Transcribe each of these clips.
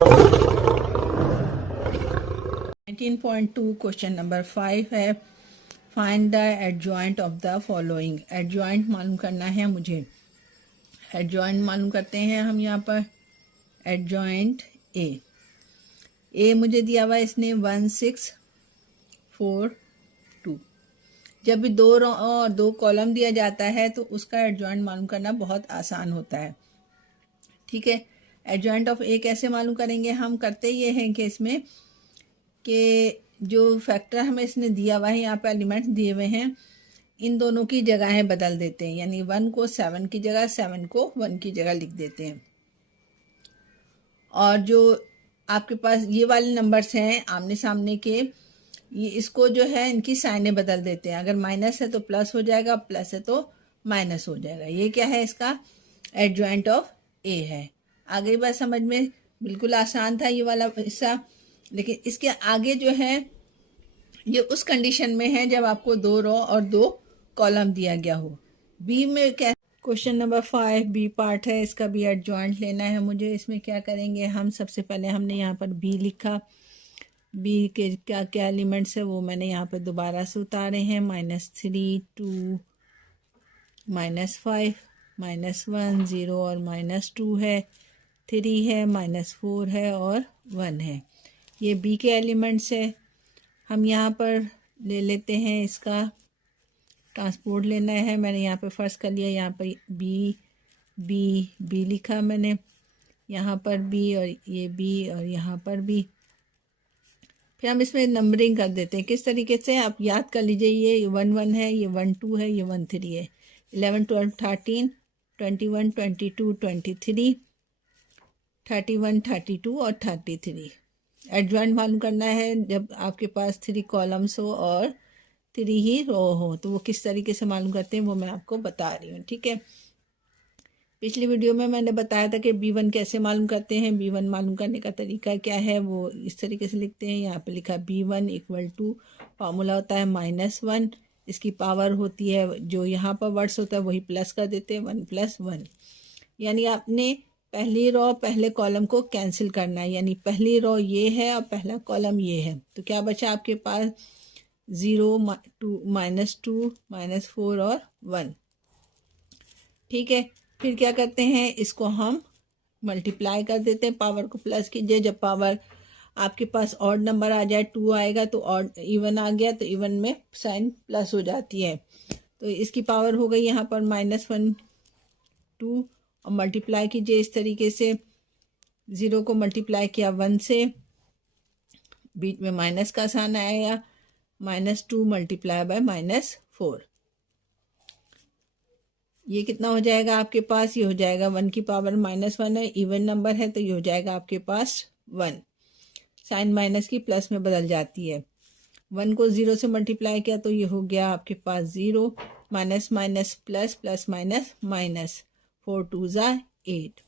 19.2 question number 5 है, find the adjoint of the following. Adjoint मालूम करना है मुझे। एडजॉइंट मालूम करते हैं हम यहाँ पर। एडजॉइंट ए मुझे दिया हुआ है इसने 1642। जब भी दो रो और दो कॉलम दिया जाता है तो उसका एडजॉइंट मालूम करना बहुत आसान होता है। ठीक है, एडजॉइंट ऑफ ए कैसे मालूम करेंगे? हम करते ये हैं कि इसमें कि जो फैक्टर हमें इसने दिया हुआ है, यहाँ पे एलिमेंट्स दिए हुए हैं, इन दोनों की जगहें बदल देते हैं। यानी 1 को 7 की जगह, 7 को 1 की जगह लिख देते हैं। और जो आपके पास ये वाले नंबर्स हैं आमने सामने के, ये इसको जो है इनकी साइनें बदल देते हैं। अगर माइनस है तो प्लस हो जाएगा, प्लस है तो माइनस हो जाएगा। ये क्या है? इसका एडजॉइंट ऑफ ए है। आगे बात समझ में? बिल्कुल आसान था ये वाला हिस्सा। लेकिन इसके आगे जो है ये उस कंडीशन में है जब आपको 2 रो और 2 कॉलम दिया गया हो। बी में क्या? क्वेश्चन नंबर 5 बी पार्ट है, इसका भी एडजॉइंट लेना है मुझे। इसमें क्या करेंगे हम? सबसे पहले हमने यहाँ पर बी लिखा। बी के क्या क्या एलिमेंट्स है वो मैंने यहाँ पर दोबारा से उतारे हैं। -3, 2, -5, -1, 0 और -2 है, 3 है, -4 है और 1 है। ये बी के एलिमेंट्स है। हम यहाँ पर ले लेते हैं, इसका ट्रांसपोर्ट लेना है। मैंने यहाँ पे फर्स्ट कर लिया, यहाँ पर बी लिखा मैंने, यहाँ पर बी और ये बी और यहाँ पर बी। फिर हम इसमें नंबरिंग कर देते हैं। किस तरीके से? आप याद कर लीजिए। ये 1 1 है, ये 1 2 है, ये 1 3 है। 11 12 13 21 22 23 31 32 और 33। एडजॉइंट मालूम करना है जब आपके पास 3 कॉलम्स हो और 3 ही रो हो, तो वो किस तरीके से मालूम करते हैं वो मैं आपको बता रही हूँ। ठीक है, पिछली वीडियो में मैंने बताया था कि B1 कैसे मालूम करते हैं। B1 मालूम करने का तरीका क्या है वो इस तरीके से लिखते हैं। यहाँ पे लिखा B1 = फार्मूला होता है -1, इसकी पावर होती है, जो यहाँ पर वर्ड्स होता है वही प्लस कर देते हैं, 1 + 1। यानी आपने पहली रो पहले कॉलम को कैंसिल करना है। यानी पहली रो ये है और पहला कॉलम ये है, तो क्या बचा आपके पास? 0, -2, -4 और 1। ठीक है, फिर क्या करते हैं? इसको हम मल्टीप्लाई कर देते हैं, पावर को प्लस कीजिए। जब पावर आपके पास ऑड नंबर आ जाए, 2 आएगा तो ऑड, इवन आ गया तो इवन में साइन प्लस हो जाती है। तो इसकी पावर हो गई यहाँ पर -1 2 और मल्टीप्लाई कीजिए इस तरीके से। 0 को मल्टीप्लाई किया 1 से, बीच में माइनस का साइन आएगा, -2 × -4। ये कितना हो जाएगा आपके पास? ये हो जाएगा 1 की पावर -1 है, इवन नंबर है तो ये हो जाएगा आपके पास 1। साइन माइनस की प्लस में बदल जाती है। 1 को 0 से मल्टीप्लाई किया तो ये हो गया आपके पास 0, minus minus plus, plus minus minus, 4 2 = 8।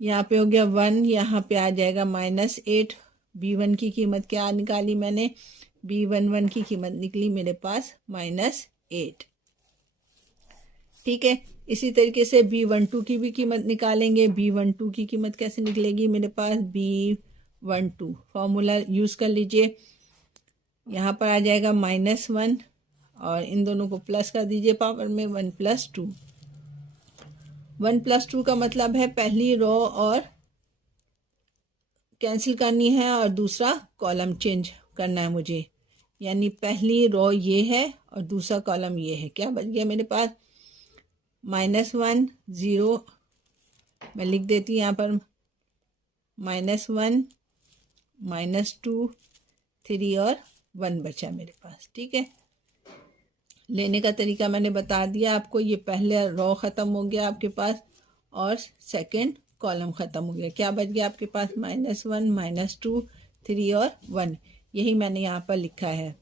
यहाँ पे हो गया 1, यहाँ पे आ जाएगा -8। B1 की कीमत क्या निकाली मैंने? B11 की कीमत निकली मेरे पास -8। ठीक है, इसी तरीके से B12 की भी कीमत निकालेंगे। B12 की कीमत कैसे निकलेगी मेरे पास? B12 फॉर्मूला यूज़ कर लीजिए। यहाँ पर आ जाएगा -1 और इन दोनों को प्लस कर दीजिए पावर में, 1 + 2। 1 + 2 का मतलब है पहली रो और कैंसिल करनी है और दूसरा कॉलम चेंज करना है मुझे। यानी पहली रो ये है और दूसरा कॉलम ये है। क्या बच गया मेरे पास? -1 0, मैं लिख देती हूँ यहाँ पर -1 -2 3 और 1 बचा मेरे पास। ठीक है, लेने का तरीका मैंने बता दिया आपको। ये पहले रो ख़त्म हो गया आपके पास और सेकंड कॉलम ख़त्म हो गया। क्या बच गया आपके पास? -1 -2 3 और 1। यही मैंने यहाँ पर लिखा है।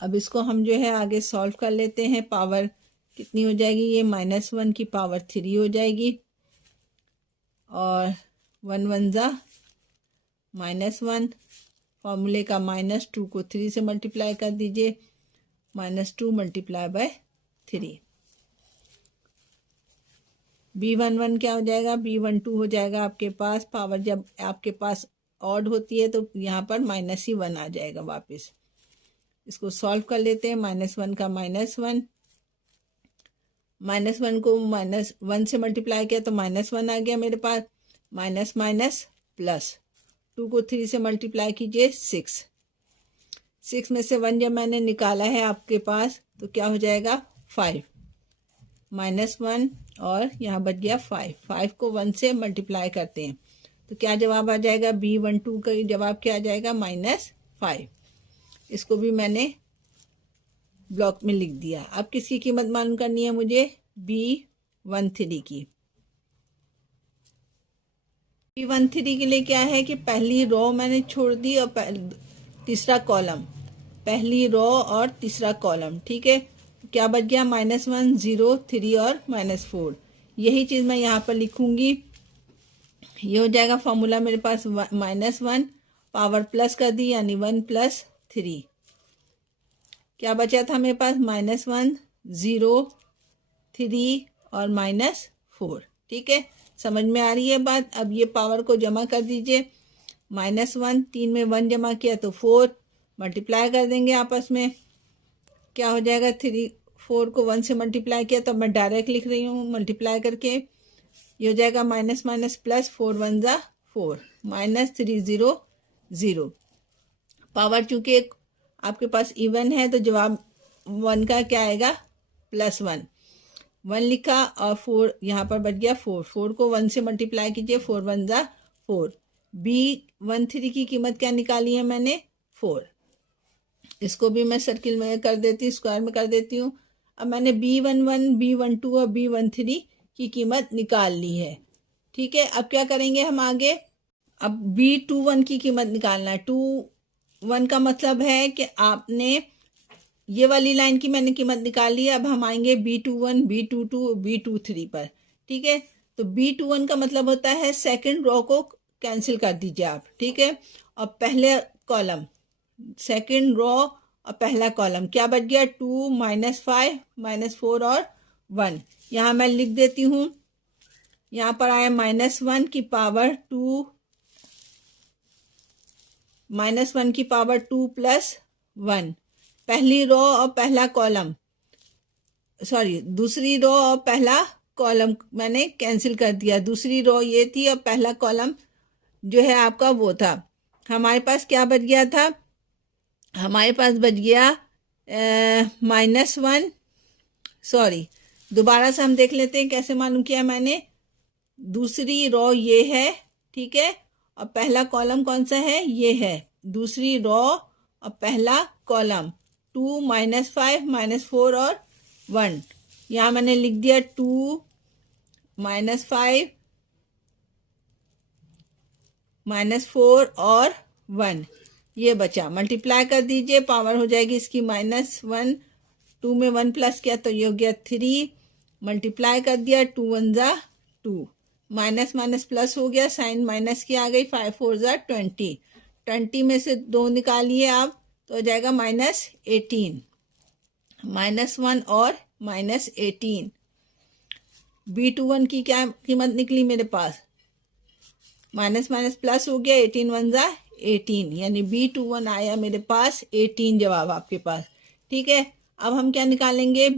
अब इसको हम जो है आगे सॉल्व कर लेते हैं। पावर कितनी हो जाएगी? ये -1 की पावर 3 हो जाएगी और 1 1 ज़ा -1। फॉर्मूले का -2 को 3 से मल्टीप्लाई कर दीजिए, -2 × 3। B11 क्या हो जाएगा, B12 हो जाएगा आपके पास। पावर जब आपके पास ऑड होती है तो यहाँ पर माइनस ही 1 आ जाएगा वापस। इसको सॉल्व कर लेते हैं। -1 का -1, -1 को -1 से मल्टीप्लाई किया तो -1 आ गया मेरे पास। माइनस माइनस प्लस, 2 को 3 से मल्टीप्लाई कीजिए 6। 6 में से 1 जब मैंने निकाला है आपके पास तो क्या हो जाएगा 5। -1 और यहाँ बच गया 5। 5 को 1 से मल्टीप्लाई करते हैं तो क्या जवाब आ जाएगा, B12 का जवाब क्या आ जाएगा, -5। इसको भी मैंने ब्लॉक में लिख दिया। अब किसकी कीमत मालूम करनी है मुझे, B13 की। B13 के लिए क्या है कि पहली रो मैंने छोड़ दी और तीसरा कॉलम, पहली रो और तीसरा कॉलम, ठीक है। क्या बच गया, -1, 0, 3 और -4। यही चीज़ मैं यहाँ पर लिखूंगी। ये हो जाएगा फॉर्मूला मेरे पास, -1 पावर प्लस कर दी यानी 1 + 3। क्या बचा था मेरे पास, -1, 0, 3 और -4। ठीक है, समझ में आ रही है बात। अब ये पावर को जमा कर दीजिए। -1, 3 में 1 जमा किया तो 4, मल्टीप्लाई कर देंगे आपस में। क्या हो जाएगा, 4 को 1 से मल्टीप्लाई किया तो मैं डायरेक्ट लिख रही हूँ मल्टीप्लाई करके। ये हो जाएगा माइनस माइनस प्लस, 4 1 ज़ा 4, -3 0 0। पावर चूँकि आपके पास इवन है तो जवाब 1 का क्या आएगा, +1। 1 लिखा और 4 यहाँ पर बच गया 4। 4 को 1 से मल्टीप्लाई कीजिए, 4 1 ज़ा 4। B13 की कीमत क्या निकाली है मैंने, 4। इसको भी मैं सर्किल में कर देती हूँ, स्क्वायर में कर देती हूँ। अब मैंने B11, B12 और B13 की कीमत निकाल ली है। ठीक है, अब क्या करेंगे हम आगे, अब B21 की कीमत निकालना है। 21 का मतलब है कि आपने ये वाली लाइन की मैंने कीमत निकाल ली है। अब हम आएंगे B21, B22, B23 पर। ठीक है, तो B21 का मतलब होता है सेकंड रो को कैंसिल कर दीजिए आप। ठीक है, और पहले कॉलम, सेकंड रो और पहला कॉलम क्या बच गया, 2 -5 -4 और 1। यहाँ मैं लिख देती हूँ, यहाँ पर आया -1 की पावर 2, -1 की पावर 2 + 1। पहली रो और पहला कॉलम, सॉरी दूसरी रो और पहला कॉलम मैंने कैंसिल कर दिया। दूसरी रो ये थी और पहला कॉलम जो है आपका वो था। हमारे पास क्या बच गया था, हमारे पास बच गया -1, सॉरी दोबारा से हम देख लेते हैं कैसे मालूम किया मैंने। दूसरी रो ये है, ठीक है, और पहला कॉलम कौन सा है, ये है। दूसरी रो और पहला कॉलम 2 -5 -4 और 1। यहाँ मैंने लिख दिया 2 -5 -4 और 1। ये बचा, मल्टीप्लाई कर दीजिए, पावर हो जाएगी इसकी -1। 2 में 1 प्लस किया तो ये हो गया 3, मल्टीप्लाई कर दिया, 2 1 ज़ा 2, माइनस माइनस प्लस हो गया, साइन माइनस की आ गई, 5 4 ज़ा 20। 20 में से 2 निकालिए आप तो हो जाएगा -18। -1 और -18। B21 की क्या कीमत निकली मेरे पास, माइनस माइनस प्लस हो गया, 18 1 ज़ा 18, यानी B21 आया मेरे पास 18 जवाब आपके पास। ठीक है, अब हम क्या निकालेंगे,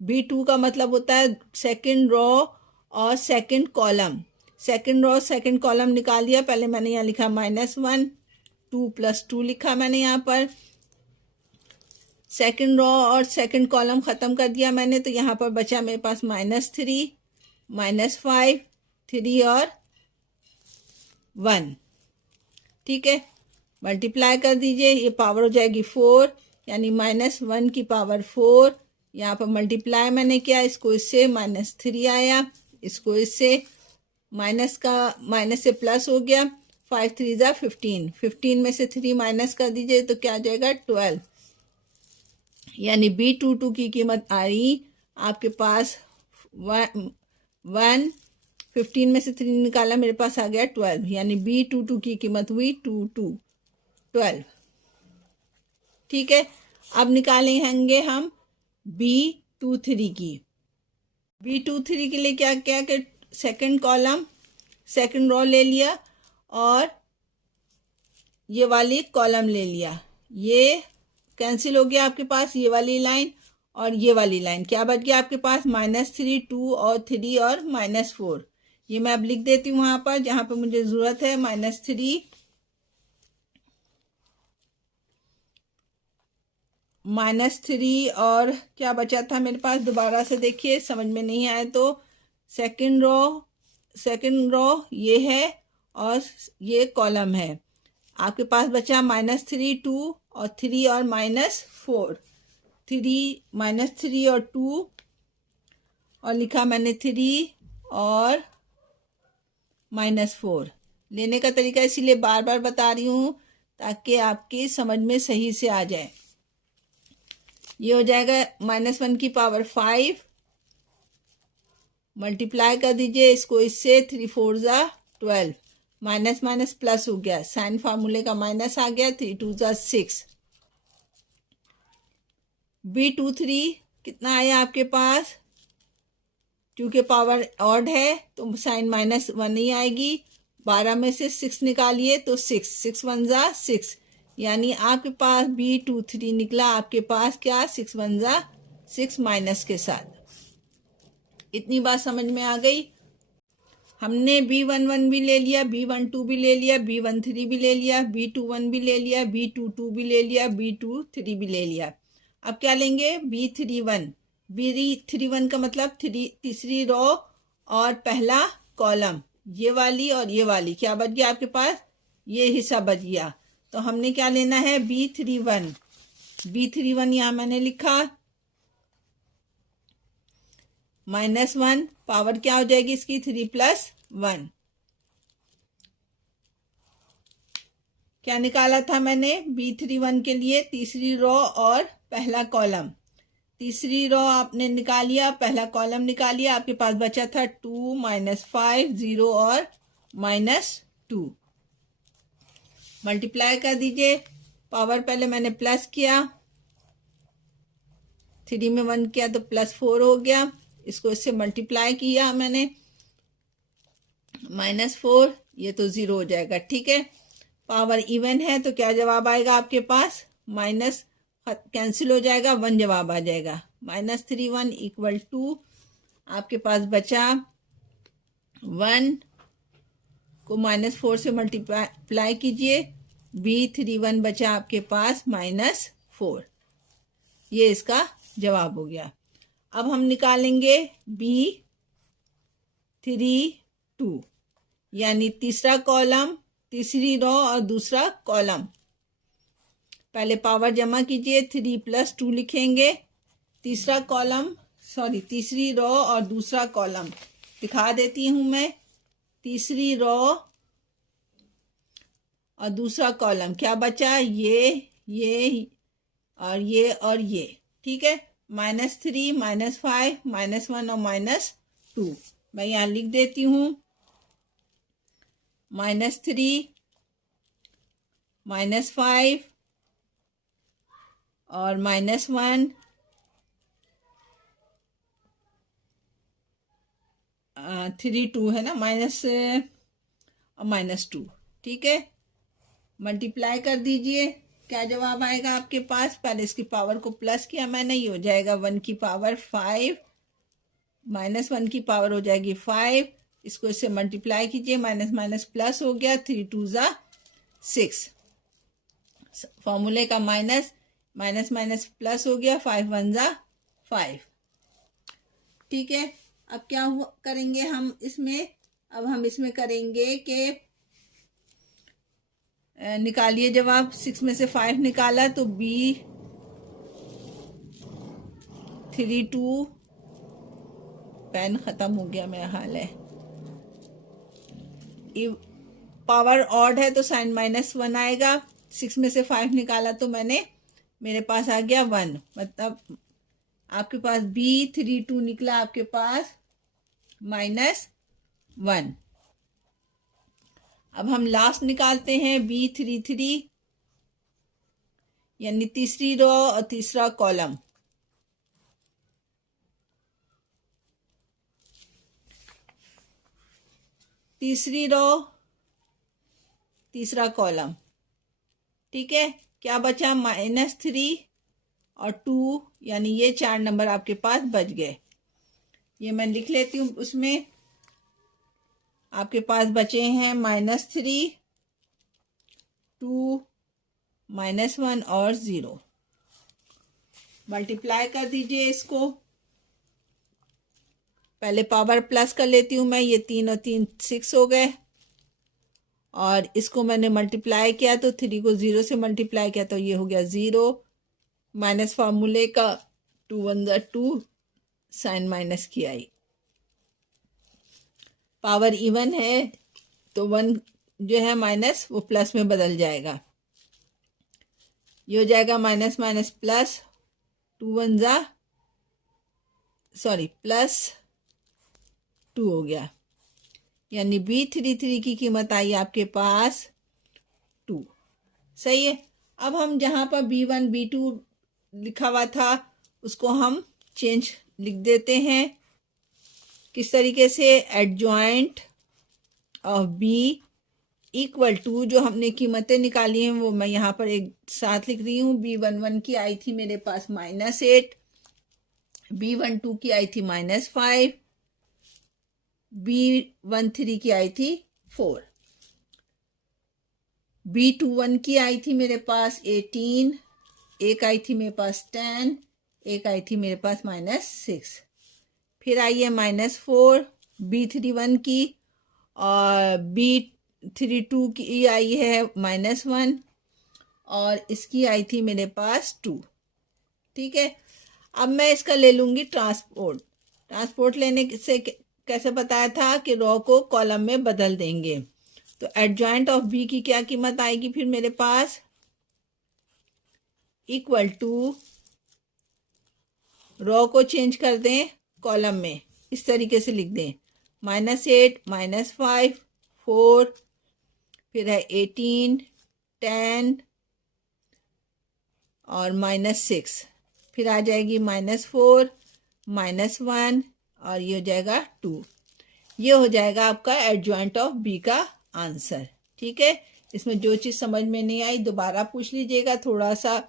B2 का मतलब होता है सेकंड रो और second column. Second row second column निकाल दिया। पहले मैंने यहाँ लिखा -1, 2 + 2 लिखा मैंने यहाँ पर। सेकंड रो और सेकंड कॉलम ख़त्म कर दिया मैंने, तो यहाँ पर बचा मेरे पास -3 -5 3 और 1। ठीक है, मल्टीप्लाई कर दीजिए, ये पावर हो जाएगी 4, यानी -1 की पावर 4। यहाँ पर मल्टीप्लाई मैंने किया, इसको इससे -3 आया, इसको इससे माइनस से प्लस हो गया, 5 3 ज़ा 15। 15 में से 3 माइनस कर दीजिए तो क्या आ जाएगा 12, यानी B22 की कीमत आ रही आपके पास 1। 15 में से 3 निकाला, मेरे पास आ गया 12, यानी B22 की कीमत हुई 12। ठीक है, अब निकालेंगे हम B23 की। B23 के लिए क्या क्या कि सेकंड कॉलम सेकंड रो ले लिया और ये वाली कॉलम ले लिया, ये कैंसिल हो गया आपके पास ये वाली लाइन और ये वाली लाइन। क्या बच गया आपके पास -3 2 और 3 और -4। ये मैं अब लिख देती हूँ वहां पर जहां पर मुझे जरूरत है। -3 -3 और क्या बचा था मेरे पास, दोबारा से देखिए समझ में नहीं आए तो सेकंड रो ये है और ये कॉलम है। आपके पास बचा -3 2 और 3 और -4। 3 और 2 और लिखा मैंने 3 और -4। लेने का तरीका इसीलिए बार बार बता रही हूँ ताकि आपकी समझ में सही से आ जाए। ये हो जाएगा -1 की पावर 5, मल्टीप्लाई कर दीजिए इसको इससे, 3 4 जा 12, माइनस माइनस प्लस हो गया, साइन फार्मूले का माइनस आ गया, 3 2 जा 6। B23 कितना आया आपके पास, क्योंकि पावर ऑड है तो साइन -1 ही आएगी। 12 में से 6 निकालिए तो 6 6 1 जा 6, यानी आपके पास B23 निकला आपके पास क्या 6 1 जा 6 माइनस के साथ। इतनी बात समझ में आ गई। हमने B11 भी ले लिया, B12 भी ले लिया, B13 भी ले लिया, B21 भी ले लिया, B22 भी ले लिया, B23 भी ले लिया। अब क्या लेंगे B31 का मतलब तीसरी रो और पहला कॉलम, ये वाली और ये वाली। क्या बच गया आपके पास, ये हिस्सा बच गया। तो हमने क्या लेना है B31 यहाँ मैंने लिखा, -1 पावर क्या हो जाएगी इसकी 3 + 1। क्या निकाला था मैंने B31 के लिए, तीसरी रो और पहला कॉलम। तीसरी रो आपने निकालिया, पहला कॉलम निकालिया, आपके पास बचा था 2 -5 0 और -2। मल्टीप्लाई कर दीजिए, पावर पहले मैंने प्लस किया, 3 में 1 किया तो +4 हो गया, इसको इससे मल्टीप्लाई किया मैंने, -4, ये तो 0 हो जाएगा। ठीक है, पावर इवन है तो क्या जवाब आएगा आपके पास, माइनस कैंसिल हो जाएगा, 1 जवाब आ जाएगा। -31 = 2, आपके पास बचा 1 को -4 से मल्टीप्लाई कीजिए, B31 बचा आपके पास -4। ये इसका जवाब हो गया। अब हम निकालेंगे B32, यानी तीसरा कॉलम, तीसरी रो और दूसरा कॉलम। पहले पावर जमा कीजिए, 3 + 2 लिखेंगे, तीसरा कॉलम तीसरी रो और दूसरा कॉलम दिखा देती हूं मैं। तीसरी रो और दूसरा कॉलम क्या बचा, ये और ये और ये। ठीक है, -3 -5 -1 और -2 मैं यहाँ लिख देती हूँ। -3 -5 और -1 3 2 है ना, माइनस और -2। ठीक है, मल्टीप्लाई कर दीजिए, क्या जवाब आएगा आपके पास। पहले इसकी पावर को प्लस किया मैंने, ये हो जाएगा 1 की पावर 5, -1 की पावर हो जाएगी 5, इसको इससे मल्टीप्लाई कीजिए, माइनस माइनस प्लस हो गया, 3 2 जा 6, फॉर्मूले का माइनस माइनस प्लस हो गया, 5 1 जा 5। ठीक है, अब क्या करेंगे हम इसमें, अब हम इसमें करेंगे कि निकालिए जवाब। 6 में से 5 निकाला तो B32, पेन खत्म हो गया मेरा हाल है। पावर ऑड है तो साइन -1 आएगा। 6 में से 5 निकाला तो मेरे पास आ गया 1, मतलब आपके पास B32 निकला आपके पास -1। अब हम लास्ट निकालते हैं B33, यानी तीसरी रो और तीसरा कॉलम। तीसरी रो, तीसरा कॉलम, ठीक है। क्या बचा? -3 और 2, यानी ये 4 नंबर आपके पास बच गए। ये मैं लिख लेती हूँ। उसमें आपके पास बचे हैं -3, 2, -1 और 0। मल्टीप्लाई कर दीजिए इसको। पहले पावर प्लस कर लेती हूँ मैं। ये 3 और 3 6 हो गए, और इसको मैंने मल्टीप्लाई किया तो 3 को 0 से मल्टीप्लाई किया तो ये हो गया 0, माइनस फार्मूले का 2 1 2, साइन माइनस की आई। पावर इवन है तो 1 जो है माइनस वो प्लस में बदल जाएगा। ये हो जाएगा माइनस माइनस प्लस, 2 1 प्लस 2 हो गया, यानी B33 की कीमत आई आपके पास 2। सही है। अब हम जहाँ पर B1 B2 लिखा हुआ था उसको हम चेंज लिख देते हैं। किस तरीके से? Adjoint of B equal to, जो हमने कीमतें निकाली हैं वो मैं यहाँ पर एक साथ लिख रही हूँ। B11 की आई थी मेरे पास -8, B12 की आई थी -5, B13 की आई थी 4, B21 की आई थी मेरे पास 18, एक आई थी मेरे पास 10, एक आई थी मेरे पास -6। फिर आई है -4 B31 की, और B32 की आई है -1, और इसकी आई थी मेरे पास 2। ठीक है। अब मैं इसका ले लूँगी ट्रांसपोर्ट। ट्रांसपोर्ट लेने से कैसे बताया था कि रो को कॉलम में बदल देंगे। तो एडजॉइंट ऑफ बी की क्या कीमत आएगी फिर मेरे पास? इक्वल टू, रो को चेंज कर दें कॉलम में, इस तरीके से लिख दें -8 -5 4, फिर है 18 10 और -6, फिर आ जाएगी -4 -1 और ये हो जाएगा 2। ये हो जाएगा आपका एडजॉइंट ऑफ बी का आंसर। ठीक है। इसमें जो चीज़ समझ में नहीं आई दोबारा पूछ लीजिएगा। थोड़ा सा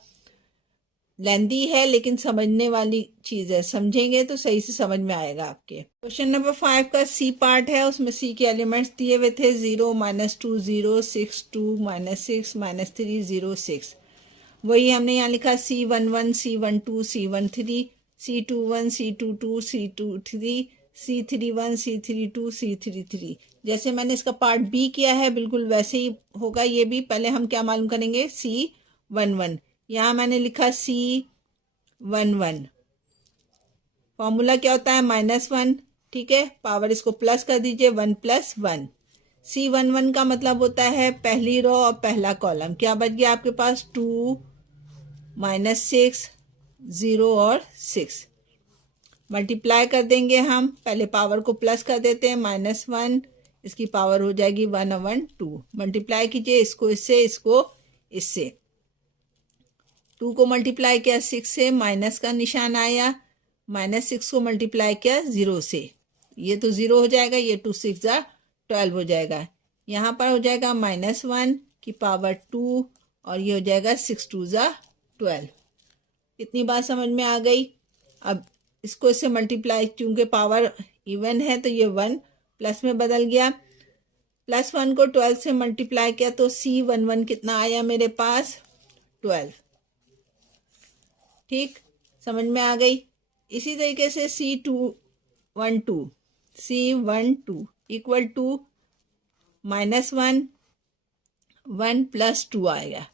लेंदी है लेकिन समझने वाली चीज़ है, समझेंगे तो सही से समझ में आएगा आपके। क्वेश्चन नंबर 5 का सी पार्ट है। उसमें सी के एलिमेंट्स दिए हुए थे 0 -2 0 6 2 -6 -3 0 6। वही हमने यहाँ लिखा C11 C12 C13 C21 C22 C23 C31 C32 C33। जैसे मैंने इसका पार्ट बी किया है बिल्कुल वैसे ही होगा ये भी। पहले हम क्या मालूम करेंगे? C11। यहाँ मैंने लिखा C11। फॉर्मूला क्या होता है? -1। ठीक है। पावर इसको प्लस कर दीजिए, 1 + 1। C11 का मतलब होता है पहली रो और पहला कॉलम। क्या बच गया आपके पास? 2 -6 0 और 6। मल्टीप्लाई कर देंगे हम। पहले पावर को प्लस कर देते हैं, -1, इसकी पावर हो जाएगी 1/2। मल्टीप्लाई कीजिए इसको इससे, इसको इससे। 2 को मल्टीप्लाई किया 6 से, माइनस का निशान आया। -6 को मल्टीप्लाई किया 0 से, ये तो 0 हो जाएगा। ये 2 6 12 हो जाएगा। यहाँ पर हो जाएगा -1 की पावर 2 और ये हो जाएगा 6 2 12। इतनी बात समझ में आ गई। अब इसको इससे मल्टीप्लाई, चूंकि पावर इवन है तो ये 1 प्लस में बदल गया। +1 को 12 से मल्टीप्लाई किया तो C11 कितना आया मेरे पास? 12। ठीक, समझ में आ गई। इसी तरीके से C12 इक्वल टू -1 1 + 2 आएगा।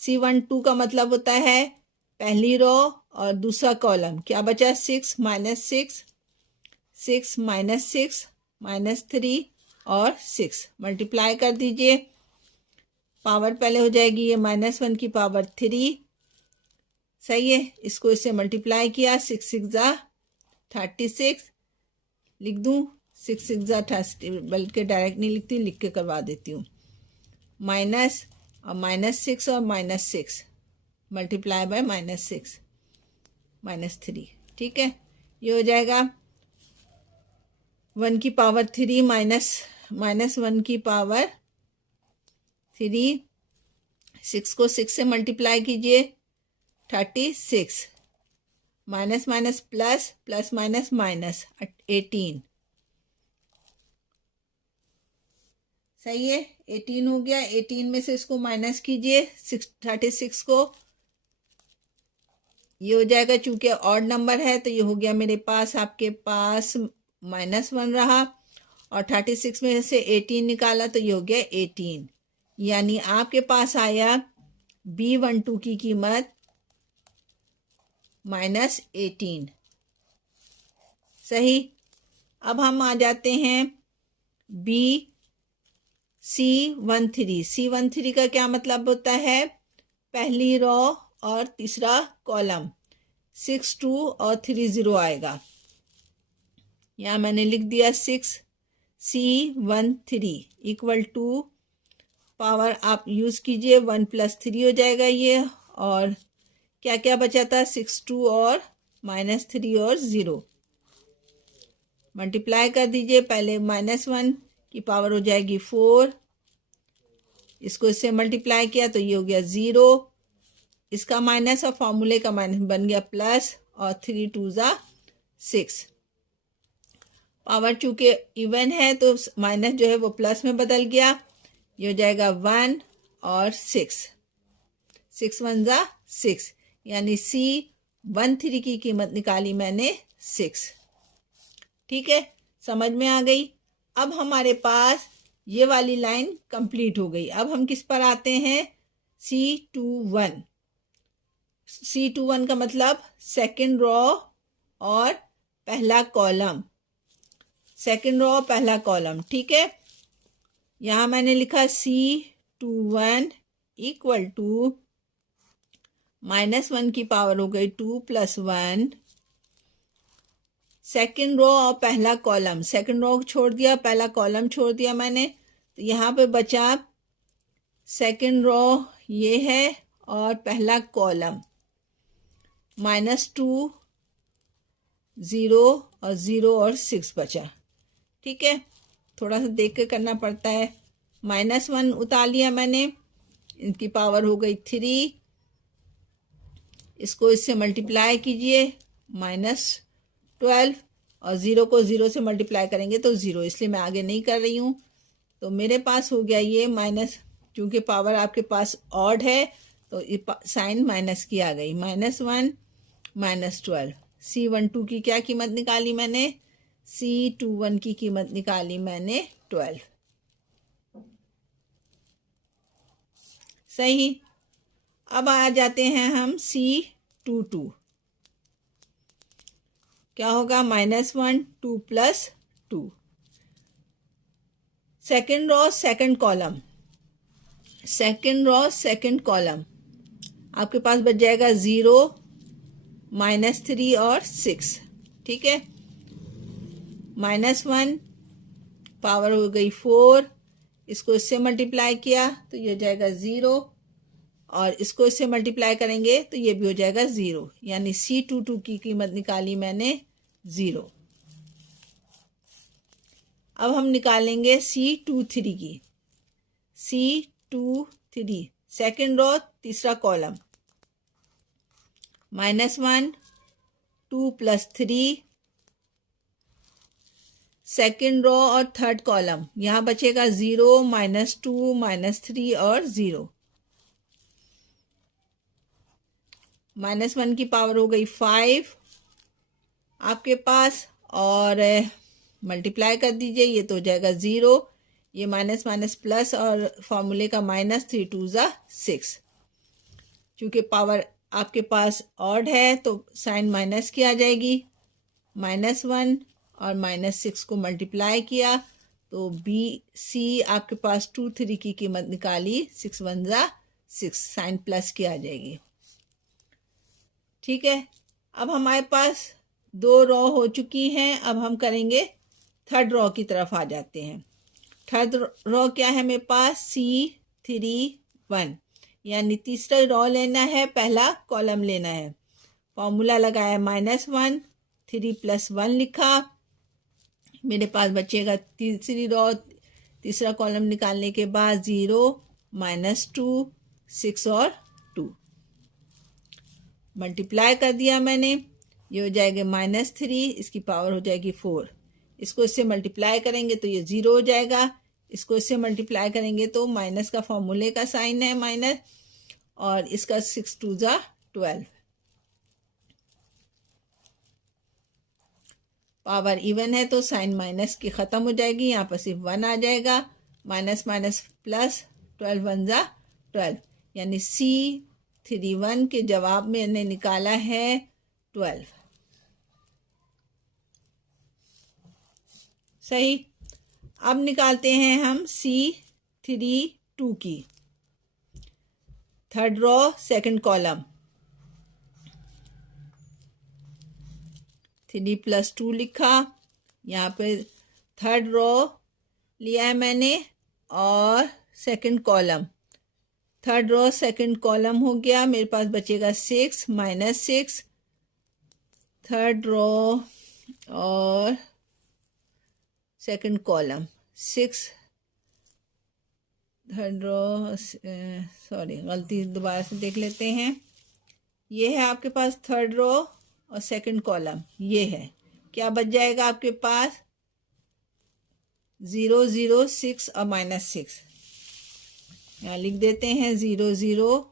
C12 का मतलब होता है पहली रो और दूसरा कॉलम। क्या बचा? 6 -6 6 -6 -3 और 6। मल्टीप्लाई कर दीजिए। पावर पहले हो जाएगी ये -1 की पावर 3। सही है। इसको इससे मल्टीप्लाई किया, 6 6 36 लिख दूँ। 6 6 30, बल्कि डायरेक्ट नहीं लिखती, लिख के करवा देती हूँ। माइनस और -6 और -6 मल्टीप्लाई बाय-6 -3। ठीक है। ये हो जाएगा 1 की पावर 3 माइनस 1 की पावर 3, 6 को 6 से मल्टीप्लाई कीजिए 36, minus minus plus, plus minus minus 18। सही है, 18 हो गया। 18 में से इसको माइनस कीजिए 36 को, ये हो जाएगा, चूंकि ऑड नंबर है तो ये हो गया मेरे पास, आपके पास -1 रहा, और 36 में से 18 निकाला तो ये हो गया 18। यानी आपके पास आया B12 की कीमत -18। सही। अब हम आ जाते हैं C13 का क्या मतलब होता है, पहली रो और तीसरा कॉलम, 6 2 और 3 0 आएगा। यहाँ मैंने लिख दिया 6C13 इक्वल टू, पावर आप यूज़ कीजिए 1 + 3 हो जाएगा ये, और क्या क्या बचा था, 6 2 और -3 और 0, मल्टीप्लाई कर दीजिए। पहले -1 की पावर हो जाएगी 4, इसको इससे मल्टीप्लाई किया तो ये हो गया 0, इसका माइनस और फॉर्मूले का माइनस बन गया प्लस, और 3 2 6। पावर चूंकि इवन है तो माइनस जो है वो प्लस में बदल गया, ये हो जाएगा 1 और 6, 6 1 6, यानी C13 की कीमत निकाली मैंने 6। ठीक है, समझ में आ गई। अब हमारे पास ये वाली लाइन कंप्लीट हो गई। अब हम किस पर आते हैं, C21। C21 का मतलब सेकंड रो और पहला कॉलम, सेकंड रो पहला कॉलम। ठीक है, यहाँ मैंने लिखा C21 इक्वल टू -1 की पावर हो गई 2 + 1, सेकंड रो और पहला कॉलम, सेकंड रो छोड़ दिया, पहला कॉलम छोड़ दिया मैंने, तो यहाँ पे बचा सेकंड रो ये है और पहला कॉलम, -2 0 और 0 और 6 बचा। ठीक है, थोड़ा सा देख के करना पड़ता है। -1 उतार लिया मैंने, इनकी पावर हो गई 3, इसको इससे मल्टीप्लाई कीजिए -12, और 0 को 0 से मल्टीप्लाई करेंगे तो 0, इसलिए मैं आगे नहीं कर रही हूँ। तो मेरे पास हो गया ये माइनस, क्योंकि पावर आपके पास ऑड है तो साइन माइनस की आ गई, -1 -12। C12 की क्या कीमत निकाली मैंने, C21 की कीमत निकाली मैंने 12। सही। अब आ जाते हैं हम C22, क्या होगा, -1 2 + 2, second row second column, second row second column, आपके पास बच जाएगा 0 -3 और 6। ठीक है, -1 पावर हो गई 4, इसको इससे मल्टीप्लाई किया तो ये हो जाएगा 0, और इसको इससे मल्टीप्लाई करेंगे तो ये भी हो जाएगा 0, यानी C22 की कीमत निकाली मैंने 0। अब हम निकालेंगे C23 की, C23 सेकेंड रो तीसरा कॉलम, -1 2 + 3, सेकेंड रो और थर्ड कॉलम, यहाँ बचेगा 0 -2 -3 और 0, -1 की पावर हो गई 5 आपके पास, और मल्टीप्लाई कर दीजिए, ये तो हो जाएगा 0, ये माइनस माइनस प्लस, और फॉर्मूले का माइनस, 3 2 6। चूँकि पावर आपके पास ऑड है तो साइन माइनस की आ जाएगी, -1 और -6 को मल्टीप्लाई किया तो BC आपके पास 2 3 की कीमत निकाली, 6 1 6, साइन प्लस की आ जाएगी। ठीक है, अब हमारे पास 2 रो हो चुकी हैं। अब हम करेंगे थर्ड रो की तरफ आ जाते हैं। थर्ड रो क्या है मेरे पास, C31, यानी तीसरा रो लेना है, पहला कॉलम लेना है। फॉर्मूला लगाया, -1 3 + 1 लिखा, मेरे पास बचेगा तीसरी रो, तीसरा कॉलम निकालने के बाद 0 -2 6 और 2 मल्टीप्लाई कर दिया मैंने। ये हो जाएगा -3, इसकी पावर हो जाएगी 4। इसको इससे मल्टीप्लाई करेंगे तो ये 0 हो जाएगा। इसको इससे मल्टीप्लाई करेंगे तो माइनस का फॉर्मूले का साइन है माइनस, और इसका 6 2 ज़ा 12। पावर इवन है तो साइन माइनस की ख़त्म हो जाएगी, यहाँ पर सिर्फ 1 आ जाएगा। माइनस माइनस प्लस, 12 1 ज़ा 12, यानी C31 के जवाब में मैंने निकाला है 12। सही। अब निकालते हैं हम C32 की थर्ड रो सेकंड कॉलम। 3 + 2 लिखा, यहाँ पे थर्ड रो लिया है मैंने और second column. Third row second column हो गया, मेरे पास बचेगा 6 -6। थर्ड रो और second column 6, third row, sorry गलती, दोबारा से देख लेते हैं। ये है आपके पास थर्ड रो और सेकंड कॉलम, ये है। क्या बच जाएगा आपके पास? 0 0 6 और -6। यहाँ लिख देते हैं 0 0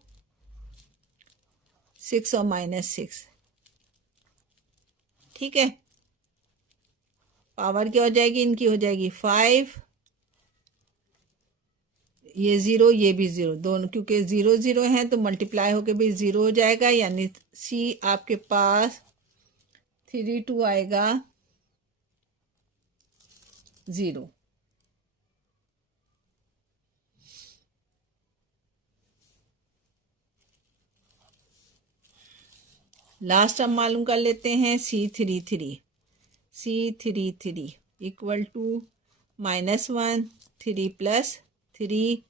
6 और -6। ठीक है। पावर क्या हो जाएगी इनकी? हो जाएगी 5। ये 0, ये भी 0, दोनों क्योंकि 0 0 हैं तो मल्टीप्लाई होके भी 0 हो जाएगा, यानी C आपके पास 32 आएगा 0। लास्ट हम मालूम कर लेते हैं C33 equal to -1 3 + 3।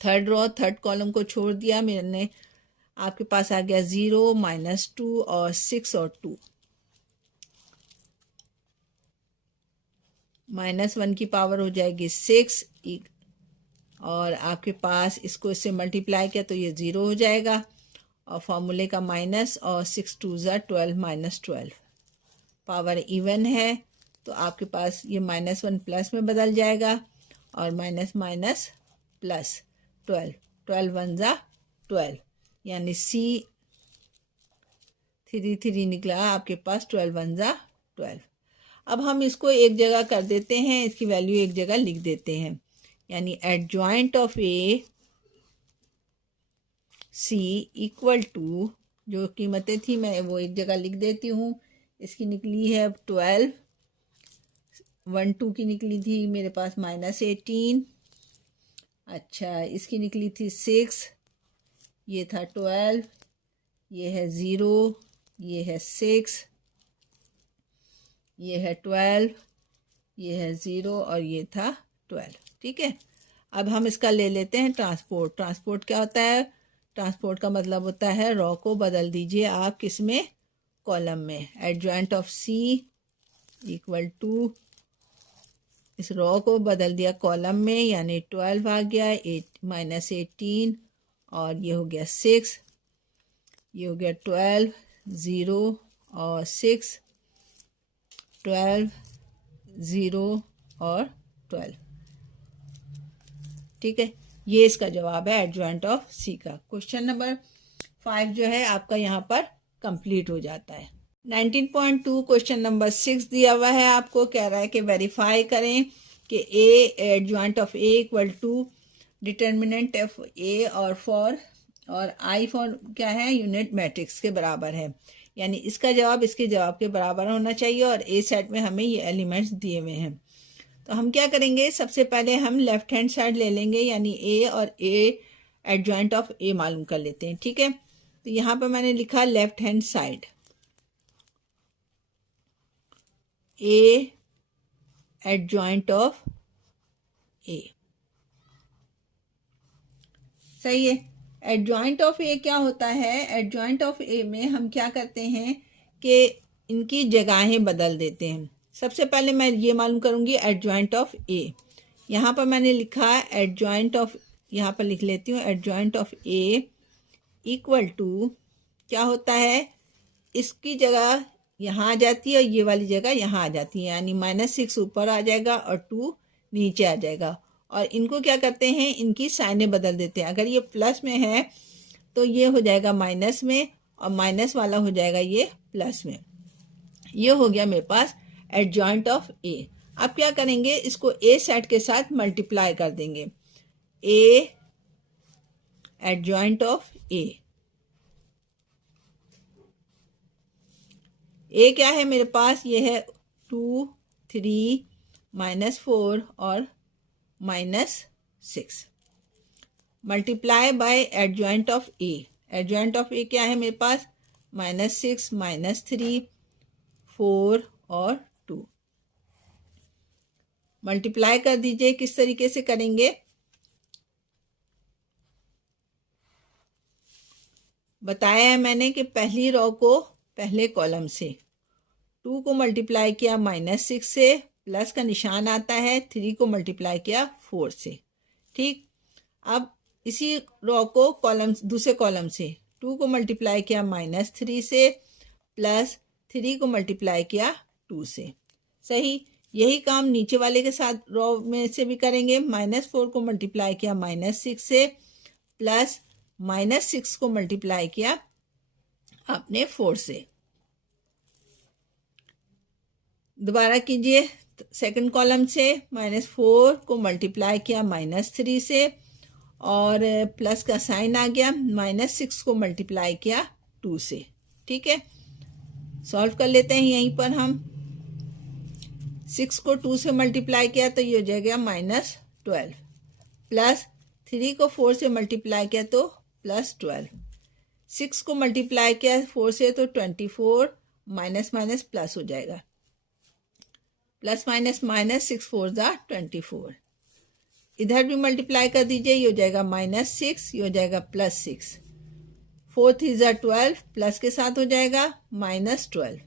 Third row third column को छोड़ दिया मैंने, आपके पास आ गया 0 -2 और 6 और 2। -1 की पावर हो जाएगी 6, और आपके पास इसको इससे मल्टीप्लाई किया तो ये 0 हो जाएगा, और फॉर्मूले का माइनस, और 6 2 ज़ा 12 -12। पावर इवन है तो आपके पास ये -1 प्लस में बदल जाएगा, और माइनस माइनस प्लस 12 12 1 ज़ा 12, यानी C33 निकला आपके पास 12 1 ज़ा 12। अब हम इसको एक जगह कर देते हैं, इसकी वैल्यू एक जगह लिख देते हैं, यानी adjoint of A C equal to, जो कीमतें थी मैं वो एक जगह लिख देती हूँ। इसकी निकली है 12, 1 2 की निकली थी मेरे पास -18। अच्छा, इसकी निकली थी 6, ये था 12, ये है 0, ये है 6, ये है 12, ये है 0 और ये था 12। ठीक है। अब हम इसका ले लेते हैं ट्रांसपोर्ट। ट्रांसपोर्ट क्या होता है? ट्रांसपोर्ट का मतलब होता है रो को बदल दीजिए आप किस में? कॉलम में। Adjoint of C equal to, इस रो को बदल दिया कॉलम में, यानी 12 आ गया, -18, और ये हो गया 6, ये हो गया 12 0 और 6, 12 0 और 12। ठीक है, ये इसका जवाब है एडजॉइंट ऑफ C का। क्वेश्चन नंबर 5 जो है आपका यहाँ पर कंप्लीट हो जाता है। 19.2 क्वेश्चन नंबर 6 दिया हुआ है आपको, कह रहा है कि वेरीफाई करें कि A adjoint of A equal to determinant of A और फॉर और I फॉर क्या है? यूनिट मैट्रिक्स के बराबर है, यानी इसका जवाब इसके जवाब के बराबर होना चाहिए, और A सेट में हमें ये एलिमेंट्स दिए हुए हैं। तो हम क्या करेंगे, सबसे पहले हम लेफ्ट हैंड साइड ले लेंगे, यानी A और A एडजॉइंट ऑफ A मालूम कर लेते हैं। ठीक है, तो यहाँ पर मैंने लिखा left hand side A adjoint of A। सही है। एडजॉइंट ऑफ A क्या होता है? एडजॉइंट ऑफ A में हम क्या करते हैं कि इनकी जगहें बदल देते हैं। सबसे पहले मैं ये मालूम करूँगी एडजॉइंट ऑफ ए। यहाँ पर मैंने लिखा है एडजॉइंट ऑफ, यहाँ पर लिख लेती हूँ adjoint of A equal to क्या होता है, इसकी जगह यहाँ आ जाती है और ये वाली जगह यहाँ आ जाती है, यानी -6 ऊपर आ जाएगा और 2 नीचे आ जाएगा। और इनको क्या करते हैं, इनकी साइनें बदल देते हैं। अगर ये प्लस में है तो ये हो जाएगा माइनस में और माइनस वाला हो जाएगा ये प्लस में। ये हो गया मेरे पास एडजॉइंट ऑफ ए। अब क्या करेंगे, इसको ए सेट के साथ मल्टीप्लाई कर देंगे। ए एडजॉइंट ऑफ ए, ए क्या है मेरे पास, ये है 2, 3, -4 और -6 multiply by adjoint of A. Adjoint of A क्या है मेरे पास, -6, -3, 4 और 2। मल्टीप्लाई कर दीजिए। किस तरीके से करेंगे, बताया है मैंने कि पहली रो को पहले कॉलम से, 2 को मल्टीप्लाई किया -6 से, प्लस का निशान आता है, 3 को मल्टीप्लाई किया 4 से। ठीक, अब इसी रो को कॉलम दूसरे कॉलम से 2 को मल्टीप्लाई किया -3 से, प्लस 3 को मल्टीप्लाई किया 2 से। सही, यही काम नीचे वाले के साथ रो में से भी करेंगे। -4 को मल्टीप्लाई किया -6 से, प्लस -6 को मल्टीप्लाई किया आपने 4 से। दोबारा कीजिए, सेकंड कॉलम से -4 को मल्टीप्लाई किया -3 से और प्लस का साइन आ गया, -6 को मल्टीप्लाई किया 2 से। ठीक है, सॉल्व कर लेते हैं। यहीं पर हम 6 को 2 से मल्टीप्लाई किया तो ये हो जाएगा -12, प्लस 3 को 4 से मल्टीप्लाई किया तो +12, 6 को मल्टीप्लाई किया 4 से तो 24, माइनस माइनस प्लस हो जाएगा, प्लस माइनस माइनस, 6 4 ज़ा 24। इधर भी मल्टीप्लाई कर दीजिए, ये हो जाएगा -6, ये हो जाएगा +6, 4 3 ज़ा 12, प्लस के साथ हो जाएगा -12।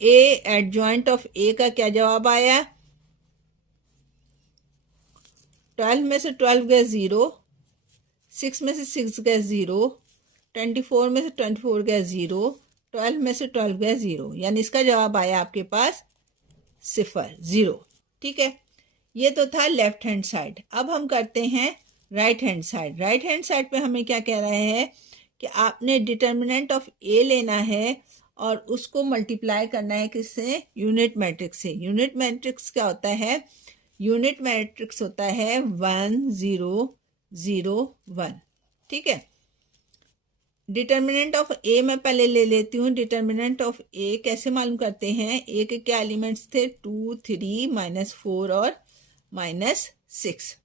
ए एडजॉइंट ऑफ ए का क्या जवाब आया, 12 में से 12 गए 0, 6 में से 6 गए 0, 24 में से 24 गए 0, 12 में से 12 गए 0, यानी इसका जवाब आया आपके पास 0। ठीक है, ये तो था लेफ्ट हैंड साइड। अब हम करते हैं right hand side. Right hand side पे हमें क्या कह रहे हैं कि आपने डिटर्मिनेंट ऑफ ए लेना है और उसको मल्टीप्लाई करना है किससे, यूनिट मैट्रिक्स से। यूनिट मैट्रिक्स क्या होता है, यूनिट मैट्रिक्स होता है 1 0 0 1। ठीक है, डिटर्मिनेंट ऑफ ए मैं पहले ले लेती हूँ। डिटर्मिनेंट ऑफ ए कैसे मालूम करते हैं, ए के क्या एलिमेंट्स थे, 2 3 -4 और -6।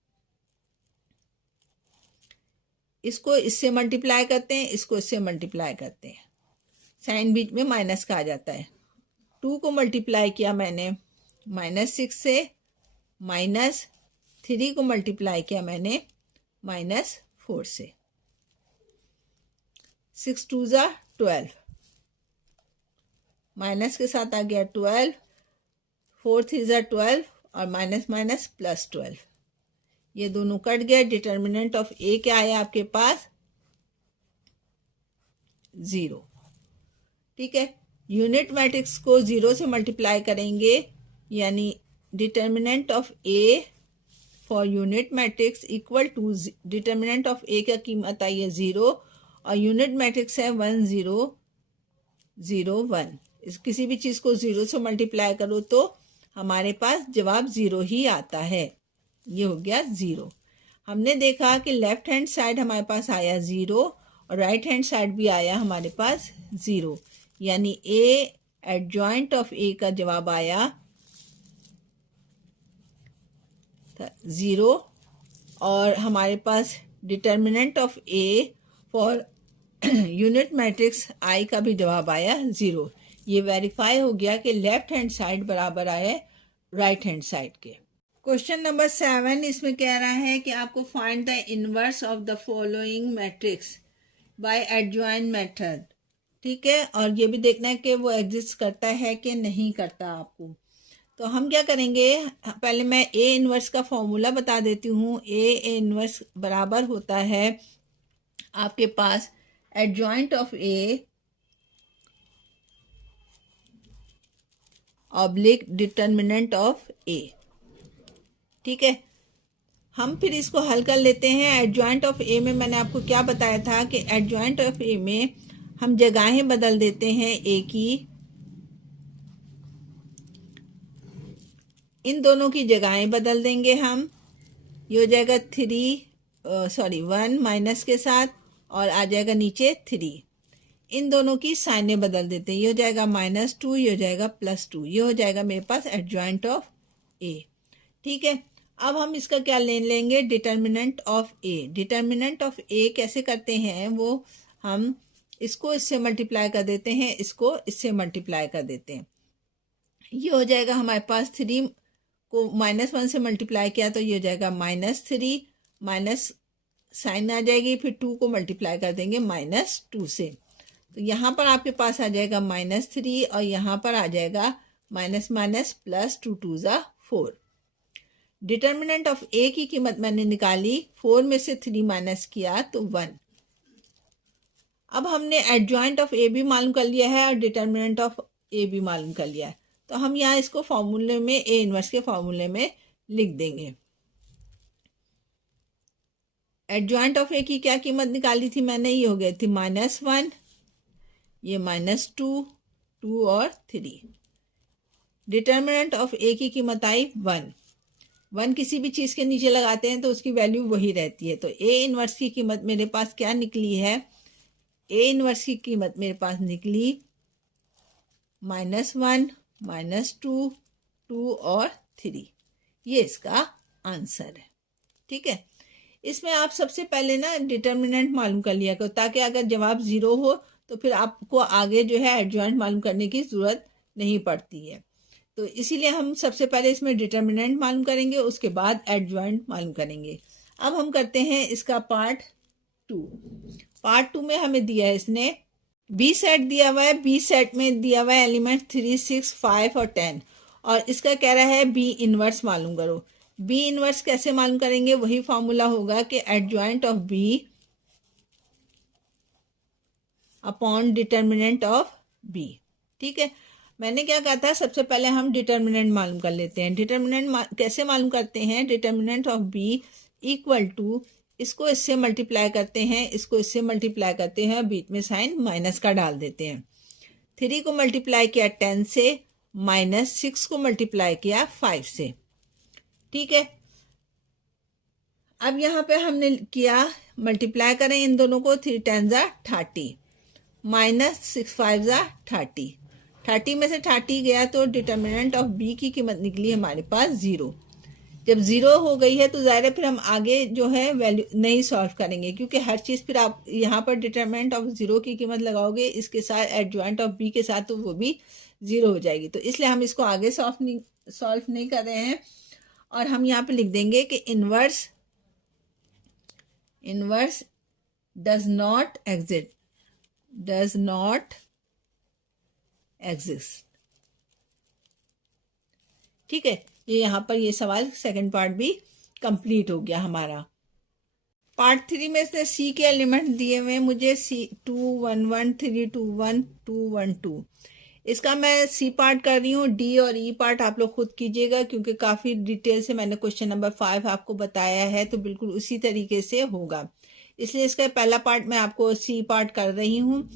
इसको इससे मल्टीप्लाई करते हैं, इसको इससे मल्टीप्लाई करते हैं, साइन बीच में माइनस का आ जाता है। 2 को मल्टीप्लाई किया मैंने -6 से, -3 को मल्टीप्लाई किया मैंने -4 से, 6 2 ज़ा 12, माइनस के साथ आ गया 12, 4 3 ज़ा 12 और माइनस माइनस +12, ये दोनों कट गए। डिटर्मिनेंट ऑफ ए क्या आया आपके पास, 0। ठीक है, यूनिट मैट्रिक्स को 0 से मल्टीप्लाई करेंगे, यानी determinant of A for unit matrix equal to, determinant of A का कीमत आई है 0 और यूनिट मैट्रिक्स है 1 0 0 1। इस किसी भी चीज़ को 0 से मल्टीप्लाई करो तो हमारे पास जवाब 0 ही आता है। ये हो गया 0। हमने देखा कि लेफ्ट हैंड साइड हमारे पास आया 0 और राइट हैंड साइड भी आया हमारे पास 0, यानी ए एडजॉइंट ऑफ ए का जवाब आया 0 और हमारे पास determinant of A for unit matrix I का भी जवाब आया 0। ये वेरीफाई हो गया कि लेफ्ट हैंड साइड बराबर आए राइट हैंड साइड के। क्वेश्चन नंबर 7 इसमें कह रहा है कि आपको find the inverse of the following matrix. By adjoint method, ठीक है। और ये भी देखना है कि वो एग्जिस्ट करता है कि नहीं करता आपको। तो हम क्या करेंगे, पहले मैं ए इन्वर्स का फॉर्मूला बता देती हूँ। ए इन्वर्स बराबर होता है आपके पास adjoint of A oblique determinant of A, ठीक है। हम फिर इसको हल कर लेते हैं। एडजॉइंट ऑफ ए में मैंने आपको क्या बताया था कि एडजॉइंट ऑफ ए में हम जगहें बदल देते हैं ए की, इन दोनों की जगहें बदल देंगे हम। ये हो जाएगा 1 माइनस के साथ और आ जाएगा नीचे 3। इन दोनों की साइनें बदल देते हैं, ये हो जाएगा -2, ये हो जाएगा +2। ये हो जाएगा मेरे पास एडजॉइंट ऑफ ए, ठीक है। अब हम इसका क्या ले लेंगे, determinant of A. Determinant of A कैसे करते हैं, वो हम इसको इससे मल्टीप्लाई कर देते हैं, इसको इससे मल्टीप्लाई कर देते हैं। ये हो जाएगा हमारे पास 3 को -1 से मल्टीप्लाई किया तो ये हो जाएगा -3, माइनस साइन आ जाएगी, फिर 2 को मल्टीप्लाई कर देंगे -2 से, तो यहाँ पर आपके पास आ जाएगा -3 और यहाँ पर आ जाएगा माइनस प्लस 2 2 ज़ा 4। डिटर्मिनेंट ऑफ ए की कीमत मैंने निकाली, 4 में से 3 माइनस किया तो 1। अब हमने एडजॉइंट ऑफ ए भी मालूम कर लिया है और डिटर्मिनेंट ऑफ ए भी मालूम कर लिया है, तो हम यहाँ इसको फॉर्मूले में, ए इनवर्स के फॉर्मूले में लिख देंगे। एडजॉइंट ऑफ ए की क्या कीमत निकाली थी मैंने, ये हो गई थी -1, ये -2, 2 और 3। डिटर्मिनेंट ऑफ ए की कीमत आई 1। 1 किसी भी चीज़ के नीचे लगाते हैं तो उसकी वैल्यू वही रहती है। तो ए इनवर्स की कीमत मेरे पास क्या निकली है, ए इनवर्स की कीमत मेरे पास निकली -1, -2, 2 और 3। ये इसका आंसर है, ठीक है। इसमें आप सबसे पहले ना डिटर्मिनेंट मालूम कर लिया करो, ताकि अगर जवाब 0 हो तो फिर आपको आगे जो है एडजॉइंट मालूम करने की ज़रूरत नहीं पड़ती है। तो इसीलिए हम सबसे पहले इसमें डिटर्मिनेंट मालूम करेंगे, उसके बाद एडजॉइंट मालूम करेंगे। अब हम करते हैं इसका पार्ट 2। पार्ट 2 में हमें दिया है इसने बी सेट दिया हुआ है। बी सेट में दिया हुआ है एलिमेंट 3, 6, 5 और 10, और इसका कह रहा है बी इनवर्स मालूम करो। बी इनवर्स कैसे मालूम करेंगे, वही फॉर्मूला होगा कि adjoint of B upon determinant of B, ठीक है। मैंने क्या कहा था, सबसे पहले हम डिटर्मिनेंट मालूम कर लेते हैं। डिटर्मिनेंट कैसे मालूम करते हैं, determinant of B equal to, इसको इससे मल्टीप्लाई करते हैं, इसको इससे मल्टीप्लाई करते हैं, बीच में साइन माइनस का डाल देते हैं। 3 को मल्टीप्लाई किया 10 से, -6 को मल्टीप्लाई किया 5 से, ठीक है। अब यहाँ पे हमने किया मल्टीप्लाई करें इन दोनों को, 3 10 ज़ा 30, -6 5 ज़ा 30। 30 में से 30 गया तो डिटर्मिनेंट ऑफ बी की कीमत निकली हमारे पास 0। जब 0 हो गई है तो ज़ाहिर है फिर हम आगे जो है वैल्यू नहीं सॉल्व करेंगे, क्योंकि हर चीज़ फिर आप यहाँ पर डिटर्मिनेंट ऑफ 0 की कीमत लगाओगे इसके साथ एडजॉइंट ऑफ बी के साथ, तो वो भी 0 हो जाएगी। तो इसलिए हम इसको आगे सॉल्व नहीं कर रहे हैं, और हम यहाँ पे लिख देंगे कि इनवर्स डज नॉट एग्जिस्ट, ठीक है। ये यहाँ पर ये सवाल सेकंड पार्ट भी कंप्लीट हो गया हमारा। पार्ट 3 में से सी के एलिमेंट दिए हुए मुझे, C 2 1 1 3 2 1 2 1 2। इसका मैं सी पार्ट कर रही हूँ, डी और ई पार्ट आप लोग खुद कीजिएगा, क्योंकि काफ़ी डिटेल से मैंने क्वेश्चन नंबर 5 आपको बताया है, तो बिल्कुल उसी तरीके से होगा। इसलिए इसका पहला पार्ट मैं आपको सी पार्ट कर रही हूँ।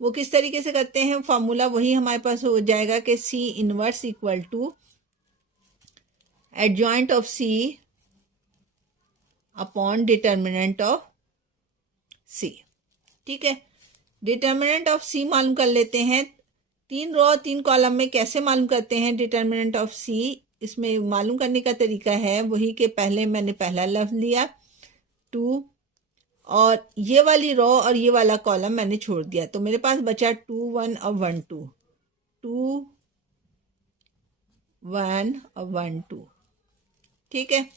वो किस तरीके से करते हैं, फॉर्मूला वही हमारे पास हो जाएगा कि C inverse equal to adjoint of C upon determinant of C, ठीक है। डिटर्मिनेंट ऑफ सी मालूम कर लेते हैं। 3 रो 3 कॉलम में कैसे मालूम करते हैं डिटर्मिनेंट ऑफ सी, इसमें मालूम करने का तरीका है वही कि पहले मैंने पहला लफ्ज लिया 2, और ये वाली रो और ये वाला कॉलम मैंने छोड़ दिया, तो मेरे पास बचा 2 1 और 1 2, 2 1 और 1 2, ठीक है।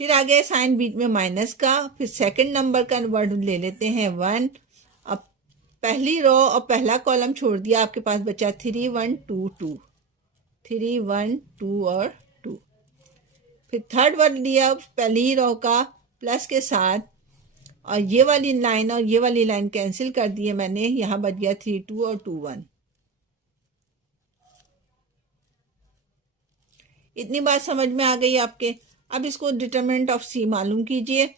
फिर आ गया साइन बीच में माइनस का, फिर सेकंड नंबर का वर्ड ले लेते हैं 1। अब पहली रो और पहला कॉलम छोड़ दिया, आपके पास बचा 3 1 2 2, 3 1 2 और 2। फिर थर्ड वर्ड लिया पहली ही रो का प्लस के साथ, और ये वाली लाइन और ये वाली लाइन कैंसिल कर दिए मैंने, यहाँ बच गया 3 2 और 2 1। इतनी बात समझ में आ गई आपके। अब इसको डिटरमिनेंट ऑफ सी मालूम कीजिए।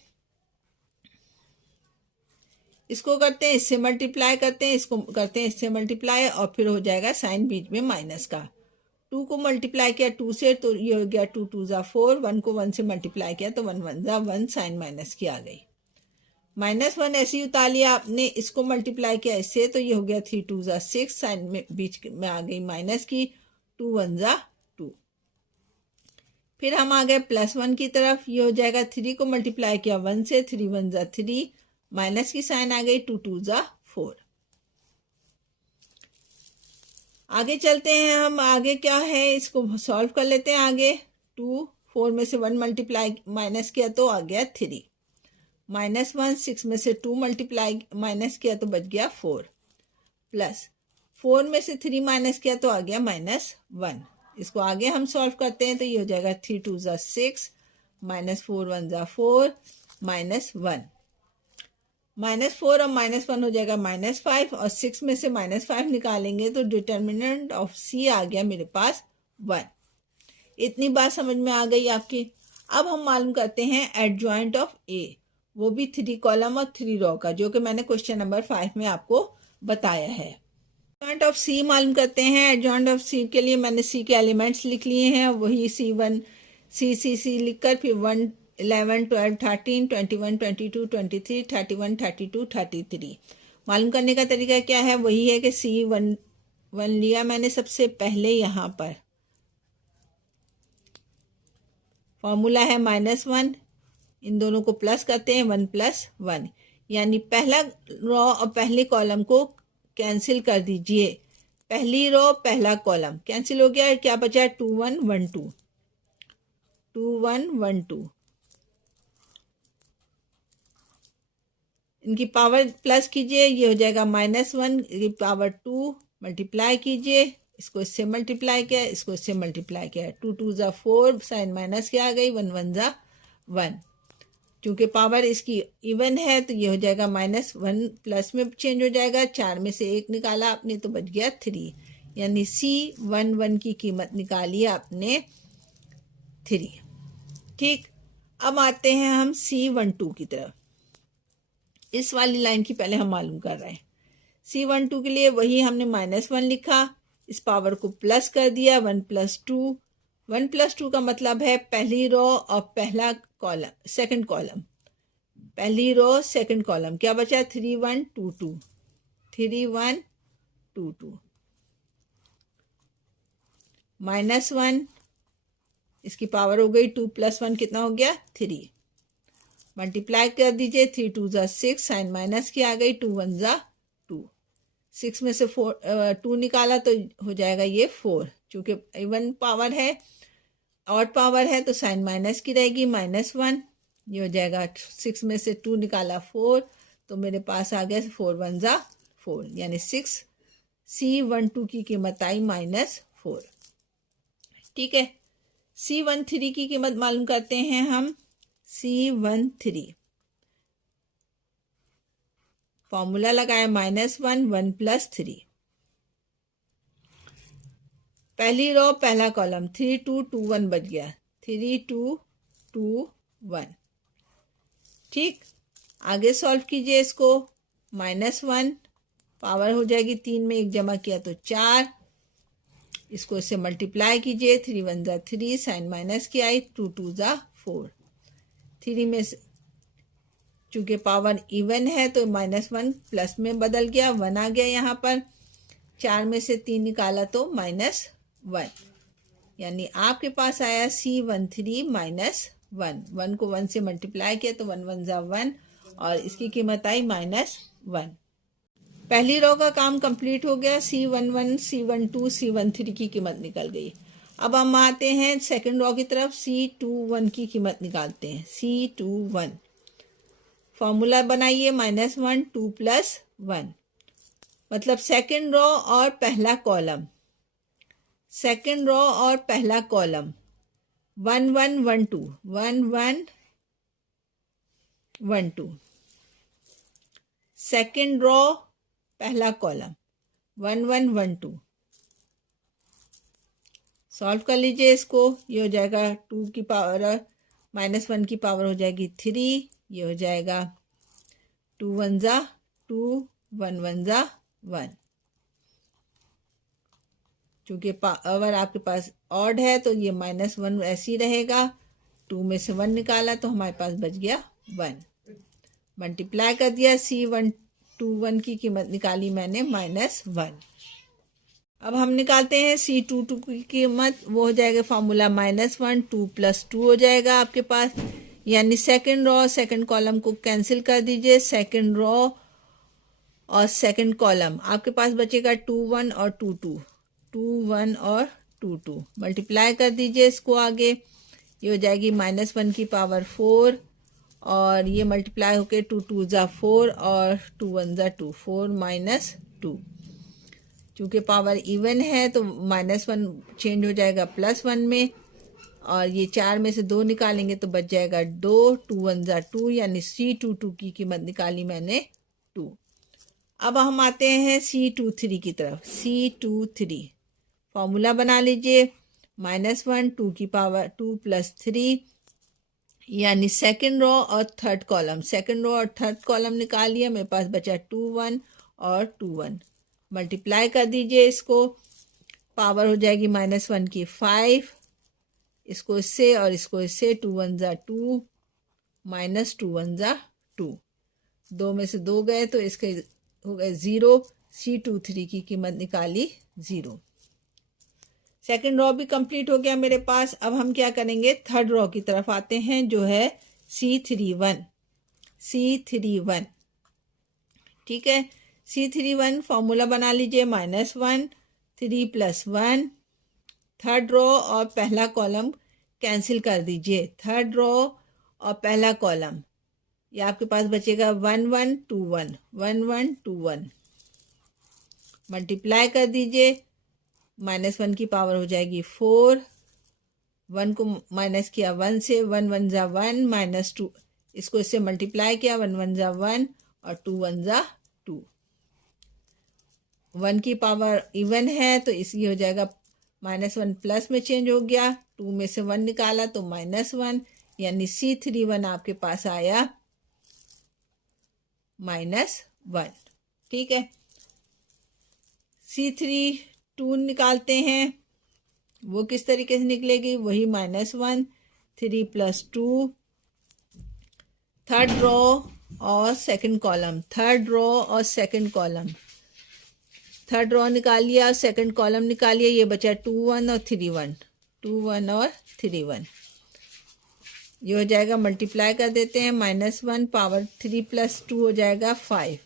इसको करते हैं इससे मल्टीप्लाई करते हैं, इसको करते हैं इससे मल्टीप्लाई, और फिर हो जाएगा साइन बीच में माइनस का। 2 को मल्टीप्लाई किया 2 से तो ये हो गया 2 2 ज़ा 4, 1 को 1 से मल्टीप्लाई किया तो 1 1 ज़ा 1, साइन माइनस की आ गई। -1 ऐसे ही उतार लिया आपने, इसको मल्टीप्लाई किया इससे तो ये हो गया 3 2 ज़ा 6, साइन में बीच में आ गई माइनस की, 2 1 ज़ा 2। फिर हम आ गए +1 की तरफ, ये हो जाएगा 3 को मल्टीप्लाई किया 1 से, 3 1 ज़ा 3, माइनस की साइन आ गई, 2 2 ज़ा 4। आगे चलते हैं हम, आगे क्या है इसको सॉल्व कर लेते हैं। आगे 2 4 में से 1 मल्टीप्लाई माइनस किया तो आ गया 3, -1 6 में से 2 मल्टीप्लाई माइनस किया तो बच गया 4, प्लस 4 में से 3 माइनस किया तो आ गया -1। इसको आगे हम सॉल्व करते हैं तो ये हो जाएगा 3 2 ज़ा 6, -4 1 ज़ा 4, -1। -4 और -1 हो जाएगा -5, और 6 में से -5 निकालेंगे तो डिटर्मिनेंट ऑफ सी आ गया मेरे पास 1। इतनी बात समझ में आ गई आपकी। अब हम मालूम करते हैं एडजॉइंट ऑफ ए, वो भी 3 कॉलम और 3 रो का, जो कि मैंने क्वेश्चन नंबर 5 में आपको बताया है। एडजॉइंट ऑफ सी मालूम करते हैं। एडजॉइंट ऑफ सी के लिए मैंने सी के एलिमेंट्स लिख लिए हैं, वही C1 C लिखकर फिर 1 11 12 13 21 22 23 31 32 33। मालूम करने का तरीका क्या है, वही है कि C1 लिया मैंने सबसे पहले, यहाँ पर फॉर्मूला है -1, इन दोनों को प्लस करते हैं 1 + 1, यानी पहला रो और पहले कॉलम को कैंसिल कर दीजिए। पहली रो पहला कॉलम कैंसिल हो गया, क्या बचा 2 1 1 2, 2 1 1 2। इनकी पावर प्लस कीजिए, ये हो जाएगा -1 की पावर 2, मल्टीप्लाई कीजिए, इसको इससे मल्टीप्लाई किया, इसको इससे मल्टीप्लाई किया, 2 2 ज़ा 4, साइन माइनस की आ गई, 1 1 ज़ा 1। चूँकि पावर इसकी इवन है तो ये हो जाएगा -1 प्लस में चेंज हो जाएगा, 4 में से 1 निकाला आपने तो बच गया 3, यानी C11 की कीमत निकाली आपने 3। ठीक, अब आते हैं हम C12 की तरफ। इस वाली लाइन की पहले हम मालूम कर रहे हैं। C12 के लिए वही हमने -1 लिखा, इस पावर को प्लस कर दिया, 1 + 2। 1 + 2 का मतलब है पहली रो और पहला कॉलम, सेकंड कॉलम, पहली रो सेकंड कॉलम, क्या बचा 3 1 2 2, 3 1 2 2, -1, इसकी पावर हो गई 2 + 1 कितना हो गया 3, मल्टीप्लाई कर दीजिए, 3 2 ज़ा 6, साइन माइनस की आ गई, 2 1 ज़ा 2, 6 में से 2 निकाला तो हो जाएगा ये 4। चूँकि इवन पावर है, ऑड पावर है तो साइन माइनस की रहेगी, -1, ये हो जाएगा 6 में से 2 निकाला 4, तो मेरे पास आ गया 4 1 ज़ा 4, यानी 6 C12 की कीमत आई -4। ठीक है, C13 की कीमत मालूम करते हैं हम। C13 फॉर्मूला लगाया -1 1 + 3, पहली रो पहला कॉलम 3 2 2 1 बच गया, 3 2 2 1। ठीक, आगे सॉल्व कीजिए इसको, -1 पावर हो जाएगी 3 में 1 जमा किया तो 4, इसको इससे मल्टीप्लाई कीजिए, 3 1 ज़ा 3, साइन माइनस की आई, 2 2 ज़ा 4, 3 में से चूँकि पावर इवन है तो -1 प्लस में बदल गया, 1 आ गया यहाँ पर, 4 में से 3 निकाला तो -1, यानी आपके पास आया C13 -1। 1 को 1 से मल्टीप्लाई किया तो 1 1 ज़ा 1, और इसकी कीमत आई -1। पहली रो का काम कंप्लीट हो गया, C11 C12 C13 की कीमत निकल गई। अब हम आते हैं सेकंड रो की तरफ, C21 की कीमत निकालते हैं। C21 फॉर्मूला बनाइए, -1 2 + 1, मतलब सेकंड रो और पहला कॉलम, सेकंड रो और पहला कॉलम 1 1 1 2 1 1 1 2, सेकंड रो पहला कॉलम 1 1 1 2। सॉल्व कर लीजिए इसको, ये हो जाएगा 2 की पावर -1 की पावर हो जाएगी 3, ये हो जाएगा 2 1 ज़ा 2 1 1 ज़ा 1। चूँकि पावर आपके पास ऑड है तो ये -1 ऐसे ही रहेगा। 2 में से 1 निकाला तो हमारे पास बच गया 1। मल्टीप्लाई कर दिया, C121 की कीमत निकाली मैंने -1। अब हम निकालते हैं C22 की कीमत, वो हो जाएगा फॉर्मूला -1 2 + 2 हो जाएगा आपके पास, यानी सेकंड रो सेकंड कॉलम को कैंसिल कर दीजिए। सेकंड रो और सेकंड कॉलम आपके पास बचेगा 2 1 और 2 2, 2 1 और 2 2। मल्टीप्लाई कर दीजिए इसको आगे, ये हो जाएगी -1 की पावर 4 और ये मल्टीप्लाई होके 2 2 ज़ा 4 और 2 1 ज़ा 2, 4 - 2। चूँकि पावर इवन है तो -1 चेंज हो जाएगा +1 में, और ये 4 में से 2 निकालेंगे तो बच जाएगा 2, 2 1 ज़ा 2, यानी C22 की कीमत निकाली मैंने 2। अब हम आते हैं C23 की तरफ। C23 फॉर्मूला बना लीजिए, -1 2 की पावर 2 + 3, यानी सेकंड रो और थर्ड कॉलम, सेकंड रो और थर्ड कॉलम निकाल लिया, मेरे पास बचा 2 1 और 2 1। मल्टीप्लाई कर दीजिए इसको, पावर हो जाएगी -1 की 5, इसको इससे और इसको इससे, 2 1 ज़ा 2 -2 1 ज़ा 2, 2 में से 2 गए तो इसके हो गए 0। C23 की कीमत निकाली 0। सेकंड रो भी कंप्लीट हो गया मेरे पास। अब हम क्या करेंगे, थर्ड रो की तरफ आते हैं जो है C31। C31 ठीक है, C31 फॉर्मूला बना लीजिए, -1 3 + 1। थर्ड रो और पहला कॉलम कैंसिल कर दीजिए, थर्ड रो और पहला कॉलम, ये आपके पास बचेगा 1 1 2 1 1 1 2 1। मल्टीप्लाई कर दीजिए, -1 की पावर हो जाएगी 4, 1 को माइनस किया 1 से, 1 1 ज़ा 1 -2, इसको इससे मल्टीप्लाई किया, 1 1 ज़ा 1 और 2 1 ज़ा 2। 1 की पावर इवन है तो इसी हो जाएगा -1 प्लस में चेंज हो गया, 2 में से 1 निकाला तो -1, यानी C31 आपके पास आया -1। ठीक है, C32 निकालते हैं, वो किस तरीके से निकलेगी, वही -1 3 + 2, थर्ड रो और सेकंड कॉलम, थर्ड रो और सेकंड कॉलम, थर्ड रो निकाल लिया, सेकंड कॉलम निकाल लिया, ये बचा 2 1 और 3 1, 2 1 और 3 1। ये हो जाएगा, मल्टीप्लाई कर देते हैं, -1 पावर 3 + 2 हो जाएगा 5,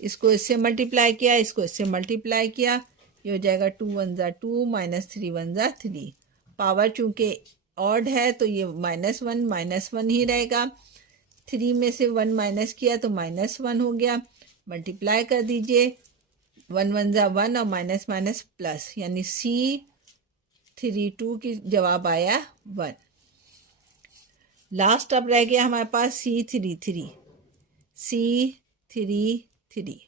इसको इससे मल्टीप्लाई किया, इसको इससे मल्टीप्लाई किया, ये हो जाएगा 2 1 ज़ा 2 -3 1 ज़ा 3। पावर चूंकि ऑड है तो ये -1 ही रहेगा, 3 में से 1 माइनस किया तो -1 हो गया। मल्टीप्लाई कर दीजिए, 1 1 ज़ा 1 और माइनस माइनस प्लस, यानी C32 की जवाब आया 1। लास्ट अब रह गया हमारे पास C33। C33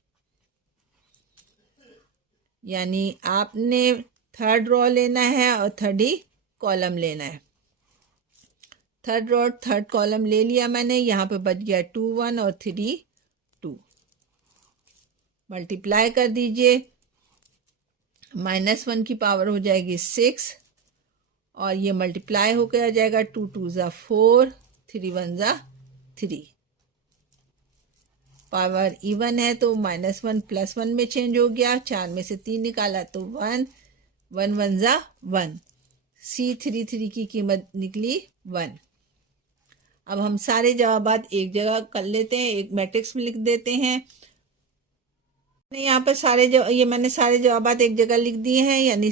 यानी आपने थर्ड रो लेना है और थर्ड ही कॉलम लेना है। थर्ड रो थर्ड कॉलम ले लिया मैंने, यहाँ पे बच गया 2 1 और 3 2। मल्टीप्लाई कर दीजिए, -1 की पावर हो जाएगी 6 और ये मल्टीप्लाई होकर आ जाएगा 2 2 ज़ा 4 3 1 ज़ा 3। पावर इवन है तो -1 + 1 में चेंज हो गया, 4 में से 3 निकाला तो 1 1 1 ज़ा 1। C33 की कीमत निकली 1। अब हम सारे जवाबात एक जगह कर लेते हैं, एक मैट्रिक्स में लिख देते हैं। यहाँ पर मैंने सारे जवाबात एक जगह लिख दिए हैं, यानी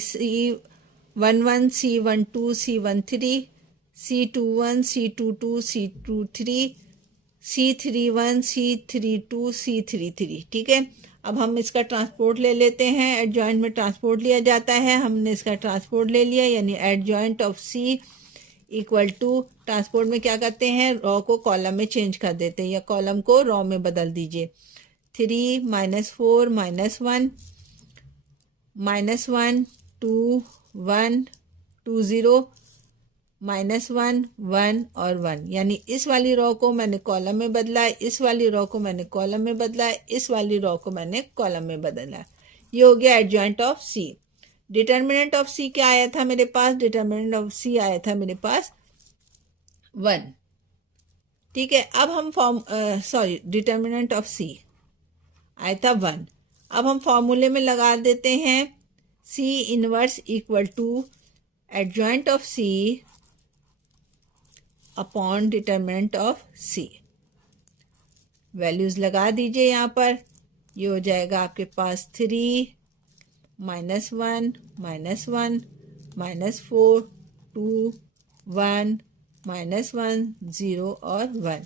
11 C12 C13 C21 C22 C23 C31 C32 C33। ठीक है, अब हम इसका ट्रांसपोर्ट ले लेते हैं। एडजॉइंट में ट्रांसपोर्ट लिया जाता है, हमने इसका ट्रांसपोर्ट ले लिया, यानी adjoint of C equal to, transport में क्या करते हैं, रॉ को कॉलम में चेंज कर देते हैं या कॉलम को रॉ में बदल दीजिए। 3 -4 -1 -1 2 1 2 0 -1 1 और 1, यानी इस वाली रॉ को मैंने कॉलम में बदला, इस वाली रॉ को मैंने कॉलम में बदला, इस वाली रॉ को मैंने कॉलम में बदला। ये हो गया adjoint of C। Determinant of C क्या आया था मेरे पास, डिटर्मिनेंट ऑफ C आया था मेरे पास 1। ठीक है, अब हम डिटर्मिनेंट ऑफ C आया था 1। अब हम फॉर्मूले में लगा देते हैं C inverse equal to adjoint of C upon determinant of C। Values लगा दीजिए यहाँ पर, ये हो जाएगा आपके पास 3 -1 -1 -4 2 1 -1 0 और 1।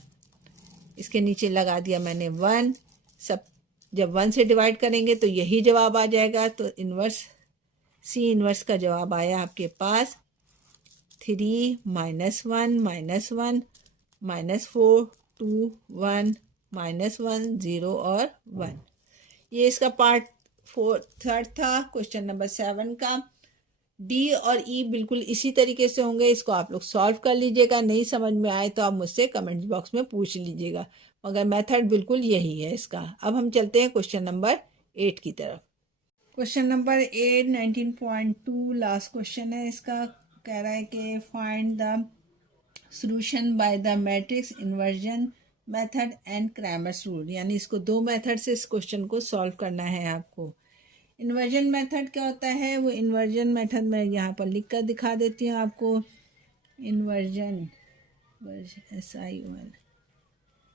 इसके नीचे लगा दिया मैंने 1। सब जब 1 से डिवाइड करेंगे तो यही जवाब आ जाएगा। तो इन्वर्स C इन्वर्स का जवाब आया आपके पास 3 -1 -1 -4 2 1 -1 0 और 1। ये इसका पार्ट 3 था क्वेश्चन नंबर 7 का। D और E बिल्कुल इसी तरीके से होंगे, इसको आप लोग सॉल्व कर लीजिएगा। नहीं समझ में आए तो आप मुझसे कमेंट बॉक्स में पूछ लीजिएगा, मगर मेथड बिल्कुल यही है इसका। अब हम चलते हैं क्वेश्चन नंबर 8 की तरफ। क्वेश्चन नंबर 8 19.2 लास्ट क्वेश्चन है इसका। कह रहा है कि find the solution by the matrix inversion method and Cramer's rule, यानी इसको 2 मेथड से इस क्वेश्चन को सॉल्व करना है आपको। इन्वर्जन मेथड क्या होता है, वो इन्वर्जन मेथड मैं यहाँ पर लिख कर दिखा देती हूँ आपको। इन्वर्जन SION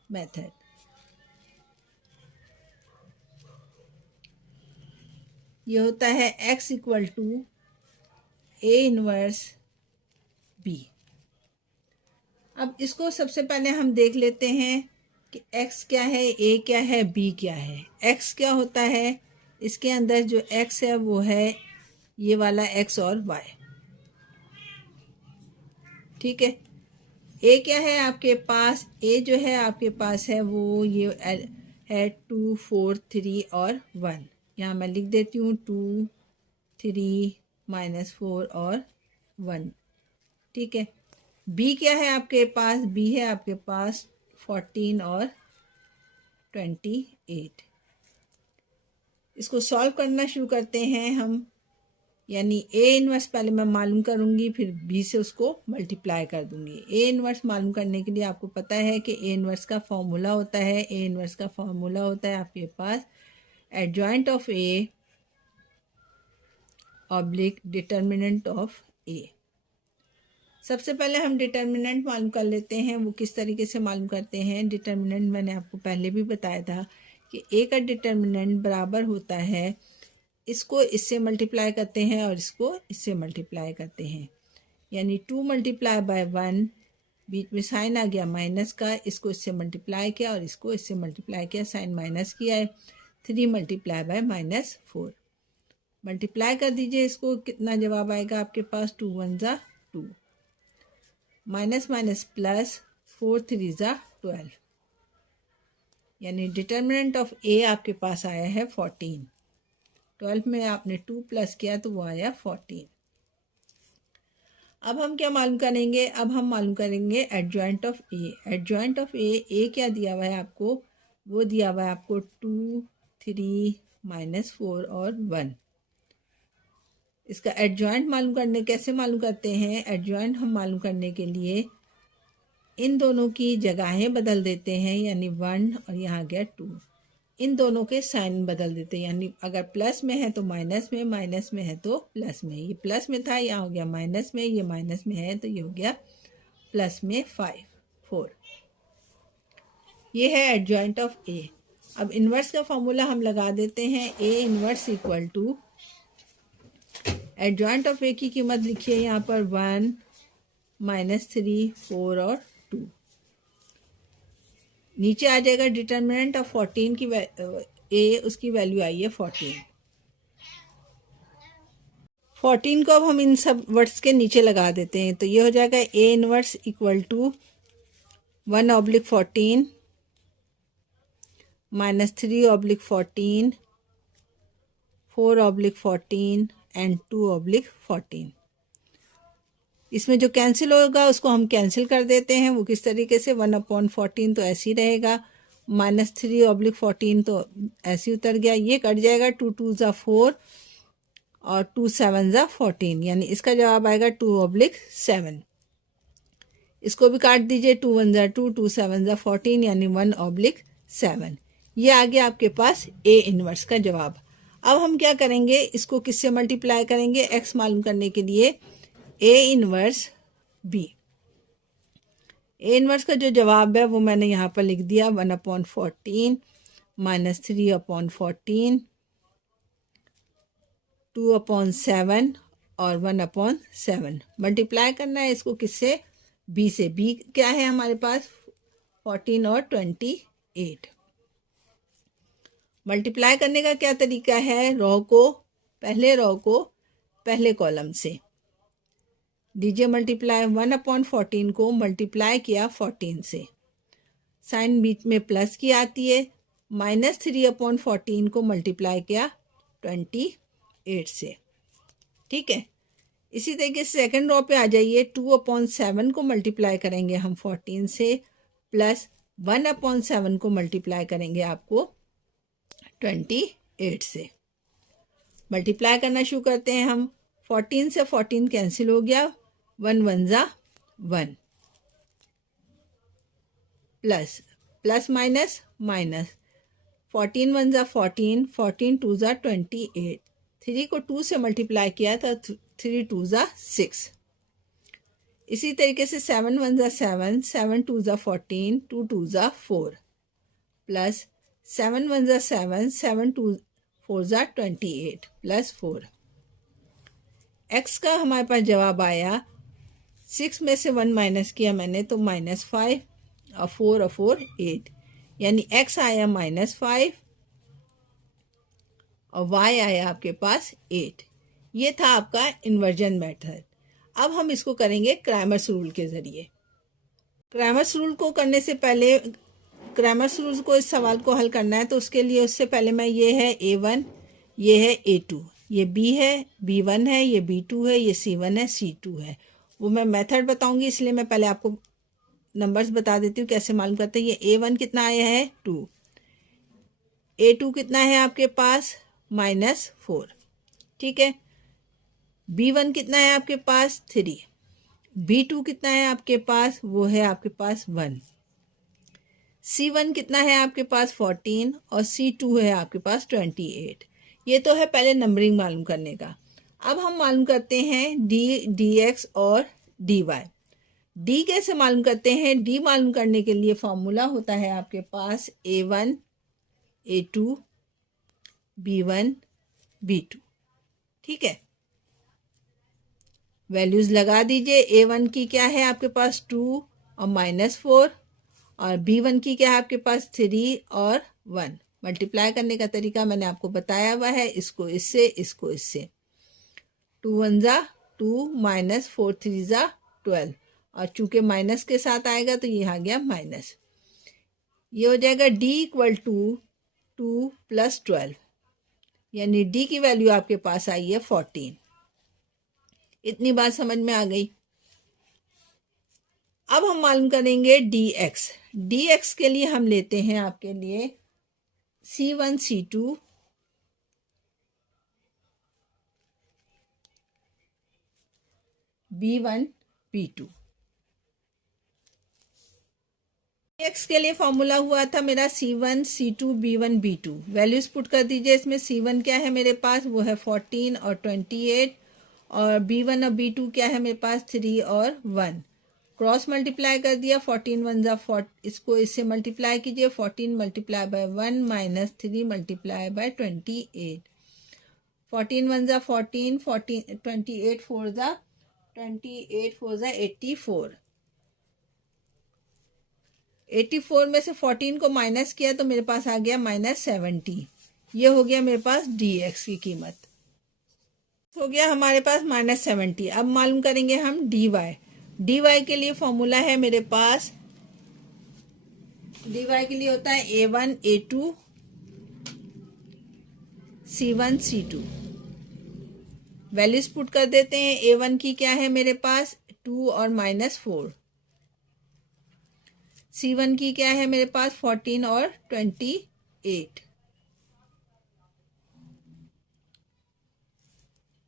मेथड, ये होता है x equal to A inverse B। अब इसको सबसे पहले हम देख लेते हैं कि x क्या है, A क्या है, B क्या है। x क्या होता है, इसके अंदर जो x है वो है ये वाला x और y। ठीक है, A क्या है आपके पास, A जो है आपके पास है वो ये है 2 4 3 और 1। यहाँ मैं लिख देती हूँ 2 3 -4 और 1। ठीक है, B क्या है आपके पास, B है आपके पास 14 और 28। इसको सॉल्व करना शुरू करते हैं हम, यानी A इनवर्स पहले मैं मालूम करूँगी, फिर B से उसको मल्टीप्लाई कर दूँगी। A इनवर्स मालूम करने के लिए आपको पता है कि A इनवर्स का फॉर्मूला होता है, A इनवर्स का फॉर्मूला होता है आपके पास adjoint of A oblique determinant of A। सबसे पहले हम डिटर्मिनेंट मालूम कर लेते हैं। वो किस तरीके से मालूम करते हैं, डिटर्मिनेंट मैंने आपको पहले भी बताया था कि A का डिटर्मिनेंट बराबर होता है, इसको इससे मल्टीप्लाई करते हैं और इसको इससे मल्टीप्लाई करते हैं, यानी 2 × 1, बीच में साइन आ गया माइनस का, इसको इससे मल्टीप्लाई किया और इसको इससे मल्टीप्लाई किया, साइन माइनस किया है। 3 × -4 मल्टीप्लाई कर दीजिए इसको, कितना जवाब आएगा आपके पास, 2 1 ज़ा 2, माइनस माइनस प्लस 4 3 ज़ा 12, यानी डिटर्मिनेंट ऑफ A आपके पास आया है 14। 12 में आपने 2 प्लस किया तो वो आया 14। अब हम क्या मालूम करेंगे, अब हम मालूम करेंगे adjoint of A। Adjoint of A क्या दिया हुआ है आपको, वो दिया हुआ है आपको 2 3 -4 और 1। इसका एडजॉइंट मालूम करने कैसे मालूम करते हैं, एडजॉइंट हम मालूम करने के लिए इन दोनों की जगहें बदल देते हैं, यानी 1 और यहाँ गया 2, इन दोनों के साइन बदल देते हैं, यानी अगर प्लस में है तो माइनस में, माइनस में है तो प्लस में। ये प्लस में था, यहाँ हो गया माइनस में, ये माइनस में है तो ये हो गया प्लस में 4। ये है एडजॉइंट ऑफ A। अब इन्वर्स का फॉर्मूला हम लगा देते हैं, A inverse equal to adjoint of A की कीमत लिखिए यहाँ पर 1 -3 4 और 2। नीचे आ जाएगा डिटर्मिनेंट ऑफ 14 की ए, उसकी वैल्यू आई है 14। 14 को अब हम इन सब वर्ड्स के नीचे लगा देते हैं, तो ये हो जाएगा A inverse equal to 1/14 -3/14 4/14 and 2/14। इसमें जो कैंसिल होगा उसको हम कैंसिल कर देते हैं। वो किस तरीके से, 1/14 तो ऐसे ही रहेगा, -3/14 तो ऐसे ही उतर गया, ये कट जाएगा, 2 2 ज़ा 4 और 2 7 ज़ा 14, यानी इसका जवाब आएगा 2/7। इसको भी काट दीजिए, 2 1 ज़ा 2 2 7 ज़ा 14, यानी 1/7। ये आ गया आपके पास ए इनवर्स का जवाब। अब हम क्या करेंगे, इसको किससे मल्टीप्लाई करेंगे एक्स मालूम करने के लिए, ए इनवर्स बी। ए इनवर्स का जो जवाब है वो मैंने यहाँ पर लिख दिया, 1/14 -3/14 2/7 और 1/7। मल्टीप्लाई करना है इसको किससे, बी से। बी क्या है हमारे पास, 14 और 28। मल्टीप्लाई करने का क्या तरीका है, पहले रो को पहले कॉलम से दीजिए मल्टीप्लाई। 1/14 को मल्टीप्लाई किया 14 से, साइन बीच में प्लस की आती है। -3/14 को मल्टीप्लाई किया 28 से, ठीक है। इसी तरीके से सेकंड रो पे आ जाइए, 2/7 को मल्टीप्लाई करेंगे हम 14 से, प्लस 1/7 को मल्टीप्लाई करेंगे आपको 28 से। मल्टीप्लाई करना शुरू करते हैं हम। 14 से 14 कैंसिल हो गया, 1 1 ज़ा 1, प्लस माइनस माइनस, 14 1 ज़ा 14, 14 2 ज़ा 28, 3 को 2 से मल्टीप्लाई किया था, 3 2 ज़ा 6। इसी तरीके से 7 1 ज़ा 7, 7 2 ज़ा 14, 2 2 ज़ा 4, प्लस 7 1 ज़ा 7, 7 2 4 ज़ा 28 प्लस 4। एक्स का हमारे पास जवाब आया, 6 में से 1 माइनस किया मैंने तो -5 और 4 और 4 8, यानी एक्स आया -5 और वाई आया आपके पास 8। ये था आपका इन्वर्जन मेथड। अब हम इसको करेंगे क्रैमर्स रूल के ज़रिए। क्रैमर्स रूल को करने से पहले, क्रैमर्स रूल को, इस सवाल को हल करना है तो उसके लिए, उससे पहले मैं, ये है A1, ये है A2, ये B है, B1 है, ये B2 है, ये C1 है, C2 है। वो मैं मेथड बताऊंगी, इसलिए मैं पहले आपको नंबर्स बता देती हूँ कैसे मालूम करते हैं। ये A1 कितना आया है 2, A2 कितना है आपके पास -4, ठीक है। B1 कितना है आपके पास 3, B2 कितना है आपके पास, वो है आपके पास 1, C1 कितना है आपके पास 14 और C2 है आपके पास 28। ये तो है पहले नंबरिंग मालूम करने का। अब हम मालूम करते हैं dx और dy। d कैसे मालूम करते हैं, d मालूम करने के लिए फॉर्मूला होता है आपके पास A1 A2 B1 B2, ठीक है। वैल्यूज लगा दीजिए। A1 की क्या है आपके पास 2 और -4, और B1 की क्या है आपके पास 3 और 1। मल्टीप्लाई करने का तरीका मैंने आपको बताया हुआ है, इसको इससे, इसको इससे। 2 1 ज़ा 2 -4 3 ज़ा 12, और चूंकि माइनस के साथ आएगा तो ये आ गया माइनस। ये हो जाएगा D इक्वल टू 2 + 12, यानी D की वैल्यू आपके पास आई है 14। इतनी बात समझ में आ गई। अब हम मालूम करेंगे dx। dx के लिए हम लेते हैं आपके लिए C1 C2 B1 B2। dx के लिए फॉर्मूला हुआ था मेरा C1 C2 B1 B2। Values put कर दीजिए। इसमें C1 क्या है मेरे पास, वो है 14 और 28, और B1 और B2 क्या है मेरे पास 3 और 1। क्रॉस मल्टीप्लाई कर दिया, 14 1 ज़ा 4, इसको इससे मल्टीप्लाई कीजिए, 14 × 1 -3 × 28। 14 1 ज़ा 14, 28 4 ज़ा 84। 84 में से 14 को माइनस किया तो मेरे पास आ गया -70। ये हो गया मेरे पास dx की कीमत, हो गया हमारे पास -70। अब मालूम करेंगे हम dy। dy के लिए फॉर्मूला है मेरे पास, dy के लिए होता है a1 a2 c1 c2। Values put कर देते हैं। a1 की क्या है मेरे पास 2 और -4। c1 की क्या है मेरे पास 14 और 28।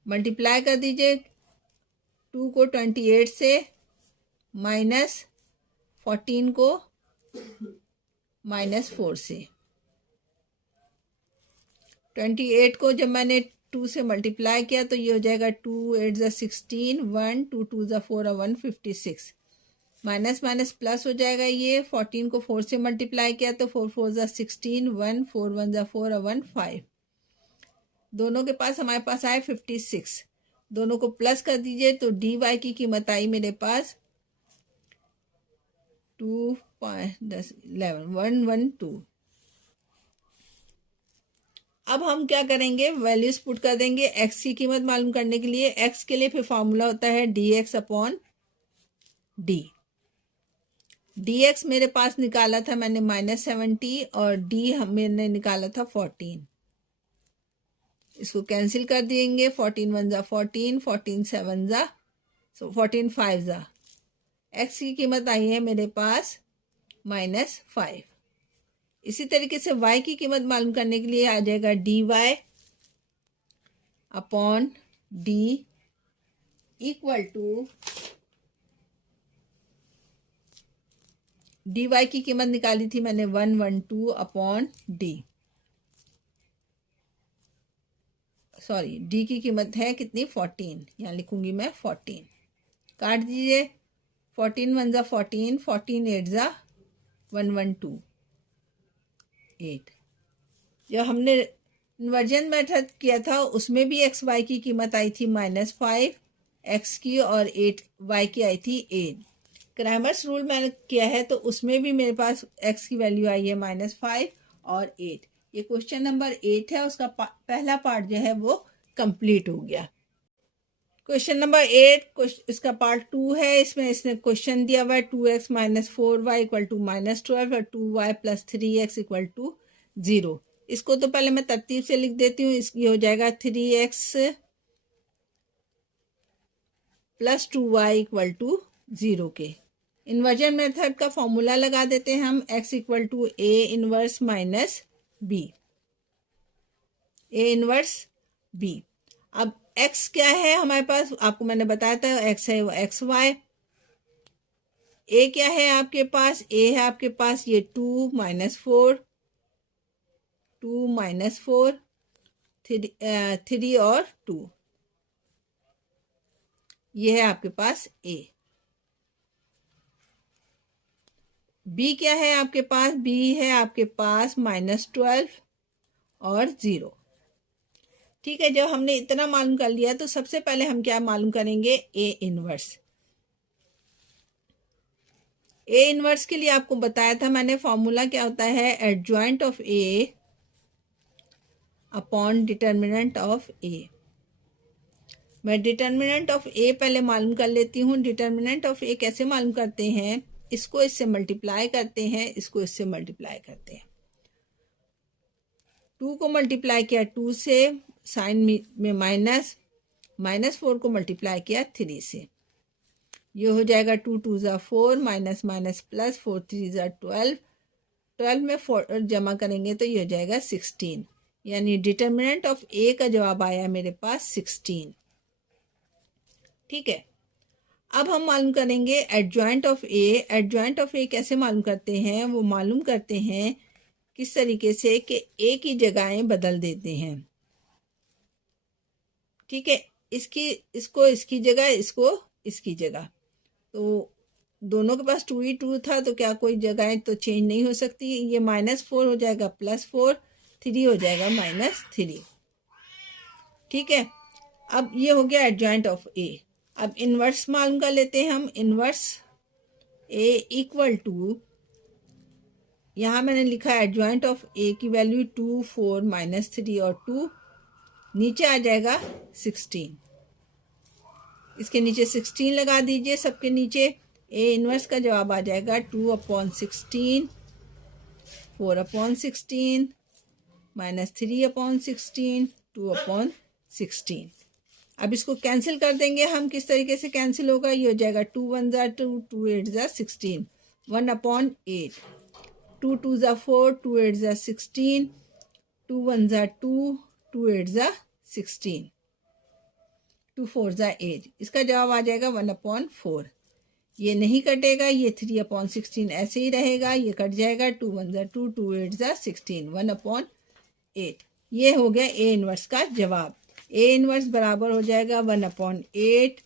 मल्टीप्लाई कर दीजिए 2 को 28 से, -14 को -4 से। 28 को जब मैंने 2 से मल्टीप्लाई किया तो ये हो जाएगा 2 8 ज़ा 16, 1 2 2 ज़ा 4 और 1 56। माइनस माइनस प्लस हो जाएगा। ये 14 को 4 से मल्टीप्लाई किया तो 4 4 ज़ा 16, 1 4 1 ज़ा 4 और 1 5। दोनों के पास हमारे पास आए 56। दोनों को प्लस कर दीजिए तो dy की कीमत आई मेरे पास 2 5 10 11 112। अब हम क्या करेंगे, वैल्यूज पुट कर देंगे x की कीमत मालूम करने के लिए। x के लिए फिर फॉर्मूला होता है dx अपॉन d। dx मेरे पास निकाला था मैंने -70 और d मैंने निकाला था 14। इसको कैंसिल कर देंगे। 14 1 ज़ा 14, 14 7 ज़ा 14 5 ज़ा। x की कीमत आई है मेरे पास -5। इसी तरीके से y की कीमत मालूम करने के लिए आ जाएगा dy upon d equal to, dy की कीमत निकाली थी मैंने 112 अपॉन d। सॉरी, d की कीमत है कितनी 14, यहाँ लिखूंगी मैं 14। काट दीजिए। 14 1 ज़ा 14, 14 8 ज़ा 112 8। जो हमने इन्वर्जन मेथड किया था उसमें भी एक्स वाई की कीमत आई थी -5 एक्स की और 8 वाई की आई थी 8। क्रैमर्स रूल मैंने किया है तो उसमें भी मेरे पास एक्स की वैल्यू आई है -5 और 8। ये क्वेश्चन नंबर 8 है, उसका पहला पार्ट जो है वो कंप्लीट हो गया। क्वेश्चन नंबर 8 इसका पार्ट 2 है। इसमें इसने क्वेश्चन दिया हुआ है 2x - 4y = -12 और 2y + 3x = 0। इसको तो पहले मैं तरतीब से लिख देती हूँ। ये हो जाएगा 3x + 2y = 0 के। इन्वर्जन मेथड का फॉर्मूला लगा देते हैं हम। x = a inverse - b, a inverse b। अब x क्या है हमारे पास, आपको मैंने बताया था x है एक्स वाई। a क्या है आपके पास, a है आपके पास ये 2 - 4, 2 - 4, 3 और 2। ये है आपके पास a। b क्या है आपके पास, b है आपके पास -12 और 0। ठीक है, जब हमने इतना मालूम कर लिया तो सबसे पहले हम क्या मालूम करेंगे, a इनवर्स। a इनवर्स के लिए आपको बताया था मैंने, फॉर्मूला क्या होता है, adjoint of a upon determinant of a। मैं डिटर्मिनेंट ऑफ a पहले मालूम कर लेती हूँ। डिटर्मिनेंट ऑफ a कैसे मालूम करते हैं, इसको इससे मल्टीप्लाई करते हैं, इसको इससे मल्टीप्लाई करते हैं। 2 को मल्टीप्लाई किया 2 से, साइन में माइनस, -4 को मल्टीप्लाई किया 3 से। ये हो जाएगा 2 2 ज़ा 4, माइनस माइनस प्लस, 4 3 ज़ा 12। 12 में 4 जमा करेंगे तो ये हो जाएगा 16। यानी डिटर्मिनेंट ऑफ a का जवाब आया मेरे पास 16। ठीक है, अब हम मालूम करेंगे adjoint of a। Adjoint of a कैसे मालूम करते हैं, वो मालूम करते हैं किस तरीके से कि a की जगहें बदल देते हैं। ठीक है, इसको इसकी जगह, इसको इसकी जगह। तो दोनों के पास 2 ही 2 था तो क्या कोई जगहें तो चेंज नहीं हो सकती। ये -4 हो जाएगा +4, 3 हो जाएगा -3। ठीक है, अब ये हो गया एडजॉइंट ऑफ ए। अब इन्वर्स मालूम कर लेते हैं हम। इन्वर्स ए इक्वल टू, यहाँ मैंने लिखा एडजॉइंट ऑफ ए की वैल्यू 2, 4, -3 और 2, नीचे आ जाएगा 16। इसके नीचे 16 लगा दीजिए सबके नीचे। ए इन्वर्स का जवाब आ जाएगा 2/16, 4/16, -3/16, 2/16। अब इसको कैंसिल कर देंगे हम। किस तरीके से कैंसिल होगा? ये हो जाएगा 2 1 ज़ा 2, 2 8 ज़ा 16, 1/8, 2 2 ज़ा 4, 2 8 ज़ा 16, 2 1 ज़ा 2, 2 8 ज़ा 16, 2 4 ज़ा 8। इसका जवाब आ जाएगा 1/4। ये नहीं कटेगा, ये 3/16 ऐसे ही रहेगा, ये कट जाएगा। 2 1 ज़ा 2, 2 8 ज़ा 16, 1/8। ये हो गया ए इन्वर्स का जवाब। ए इन्वर्स बराबर हो जाएगा 1/8,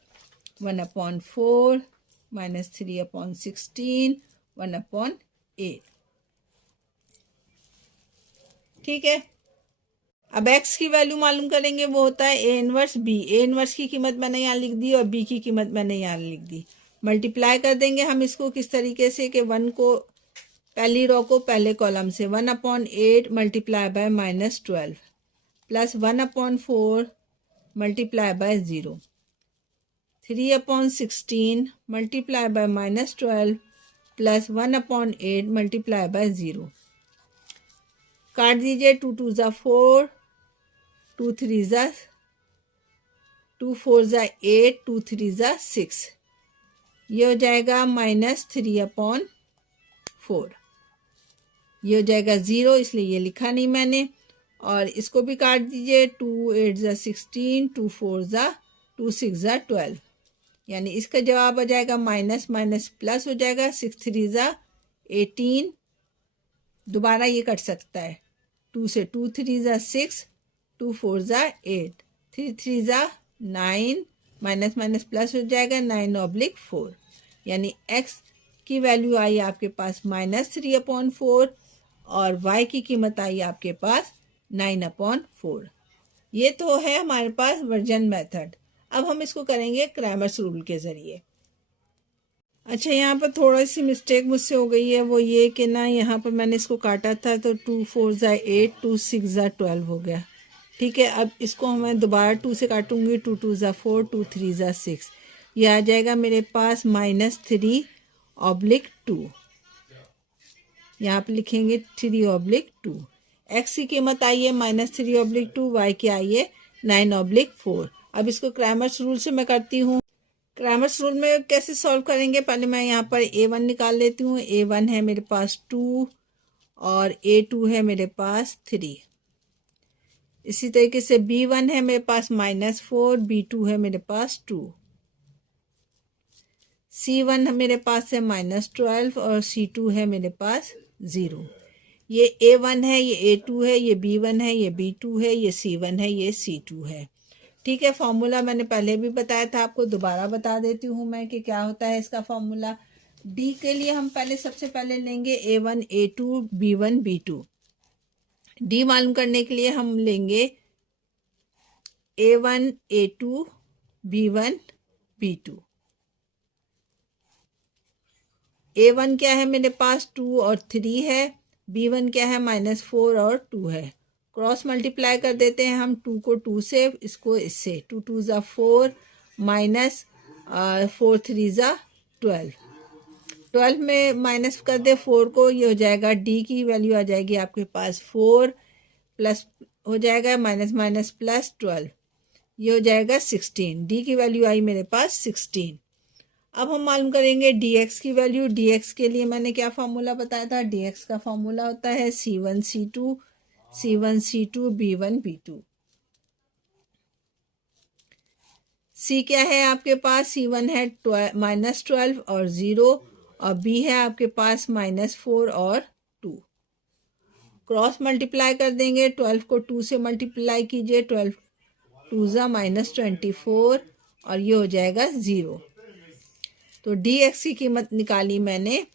1/4, -3/16, 1/8। ठीक है, अब x की वैल्यू मालूम करेंगे, वो होता है A inverse B. A inverse की कीमत मैंने यहाँ लिख दी और बी की कीमत मैंने यहाँ लिख दी। मल्टीप्लाई कर देंगे हम इसको किस तरीके से कि 1 को पहली रो को पहले कॉलम से, 1/8 multiply by -12 plus 1/4 multiply by 0, 3/16 multiply by -12 plus 1/8 multiply by 0। काट दीजिए, 2 2 ज़ा 4, 2 3 ज़ा 2 4 ज़ा 8, 2 3 ज़ा 6। ये हो जाएगा -3/4। ये हो जाएगा 0, इसलिए ये लिखा नहीं मैंने। और इसको भी काट दीजिए, 2 8 ज़ा 16, 2 4 ज़ा 2 6 ज़ा 12। यानी इसका जवाब आ जाएगा माइनस माइनस प्लस हो जाएगा, 6 3 ज़ा 18। दोबारा ये कट सकता है, 2 से 2 3 ज़ा 6, 2 4 ज़ा 8, 3 3 ज़ा 9, माइनस माइनस प्लस हो जाएगा, 9/4। यानी x की वैल्यू आई आपके पास -3/4 और y की कीमत आई आपके पास 9/4। ये तो है हमारे पास वर्जन मेथड। अब हम इसको करेंगे क्रैमर्स रूल के ज़रिए। अच्छा, यहाँ पर थोड़ी सी मिस्टेक मुझसे हो गई है, वो ये कि ना यहाँ पर मैंने इसको काटा था तो 2 4 ज़ा 8, 2 6 ज़ा 12 हो गया। ठीक है, अब इसको मैं दोबारा 2 से काटूंगी, 2 2 ज़ा 4, 2 3 ज़ा 6। ये आ जाएगा मेरे पास -3/2। यहाँ पर लिखेंगे 3/2। x की कीमत आई है -3/2, y की आई है 9/4। अब इसको क्रैमर्स रूल से मैं करती हूँ। क्रैमर्स रूल में कैसे सॉल्व करेंगे? पहले मैं यहाँ पर a1 निकाल लेती हूँ। a1 है मेरे पास 2 और a2 है मेरे पास 3। इसी तरीके से b1 है मेरे पास -4, b2 है मेरे पास 2, c1 मेरे पास है -12 और c2 है मेरे पास 0। ये a1 है, ये a2 है, ये b1 है, ये b2 है, ये c1 है, ये c2 है। ठीक है, फॉर्मूला मैंने पहले भी बताया था आपको, दोबारा बता देती हूँ मैं कि क्या होता है इसका फॉर्मूला। डी के लिए हम सबसे पहले लेंगे a1 a2 b1 b2। D मालूम करने के लिए हम लेंगे a1 a2 b1 b2। a1 क्या है मेरे पास 2 और 3 है, b1 क्या है -4 और 2 है। क्रॉस मल्टीप्लाई कर देते हैं हम 2 को 2 से, इसको इससे, 2 2 ज़ा 4 -4 3 ज़ा 12। 12 में माइनस कर दे 4 को, ये हो जाएगा डी की वैल्यू आ जाएगी आपके पास 4 प्लस हो जाएगा माइनस माइनस प्लस 12, ये हो जाएगा 16। डी की वैल्यू आई मेरे पास 16। अब हम मालूम करेंगे dx की वैल्यू। dx के लिए मैंने क्या फार्मूला बताया था? dx का फार्मूला होता है c1 c2 c1 c2 b1 b2। c क्या है आपके पास? c1 है -12 और 0 और b है आपके पास -4 और 2। क्रॉस मल्टीप्लाई कर देंगे, 12 को 2 से मल्टीप्लाई कीजिए, 12 2 ज़ा -24 और ये हो जाएगा 0। तो dx की कीमत निकाली मैंने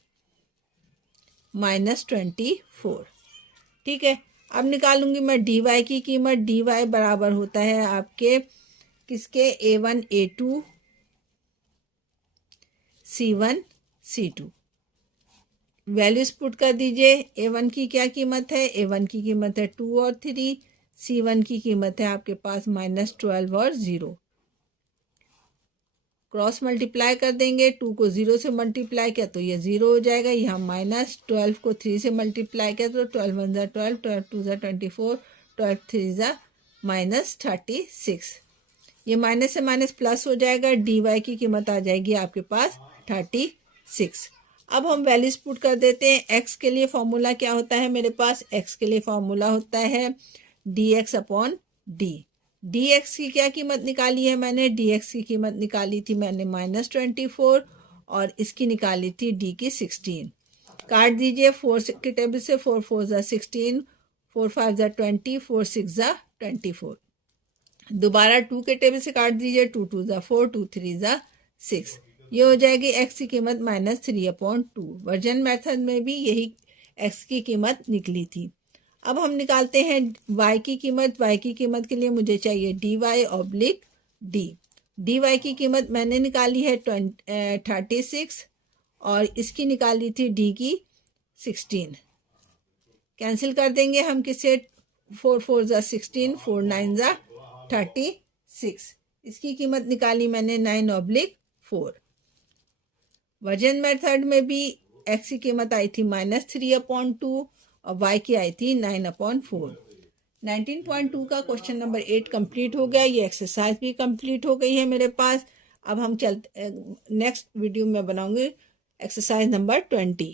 -24। ठीक है, अब निकालूंगी मैं डी वाई की कीमत। डी वाई बराबर होता है आपके किसके, A1 A2 C1 C2। Values put कर दीजिए। A1 की क्या कीमत है, A1 की कीमत है 2 और 3। C1 की कीमत है आपके पास -12 और 0। क्रॉस मल्टीप्लाई कर देंगे, 2 को 0 से मल्टीप्लाई किया तो ये 0 हो जाएगा। यहाँ -12 को 3 से मल्टीप्लाई किया तो 12 1 ज़ा 12, 12 2 ज़ा 24, 12 3 ज़ा -36। ये माइनस से माइनस प्लस हो जाएगा। डी वाई की कीमत आ जाएगी आपके पास 36। अब हम वैल्यूज पुट कर देते हैं। एक्स के लिए फॉर्मूला क्या होता है मेरे पास, एक्स के लिए फॉर्मूला होता है dx अपॉन डी। dx की क्या कीमत निकाली है मैंने, dx की कीमत निकाली थी मैंने -24 और इसकी निकाली थी d की 16। काट दीजिए 4 के टेबल से, 4 4 ज़ा 16, 4 5 ज़ा 20, 4 6 ज़ा 24। दोबारा 2 के टेबल से काट दीजिए, 2 2 ज़ा 4, 2 3 ज़ा 6। ये हो जाएगी x की कीमत -3/2। वर्जन मेथड में भी यही x की कीमत निकली थी। अब हम निकालते हैं y की कीमत। y की कीमत के लिए मुझे चाहिए dy ऑब्लिक d। dy की कीमत मैंने निकाली है 36 और इसकी निकाली थी d की 16। कैंसिल कर देंगे हम किससे, 4 4 ज़ा 16, 4 9 ज़ा 36। इसकी कीमत निकाली मैंने 9/4। वर्जन मेथड में भी x की कीमत आई थी -3/2 और y की आई थी 9/4। 19.2 का क्वेश्चन नंबर 8 कंप्लीट हो गया। ये एक्सरसाइज भी कंप्लीट हो गई है मेरे पास। अब हम चलते नेक्स्ट वीडियो में बनाऊंगे एक्सरसाइज नंबर 20।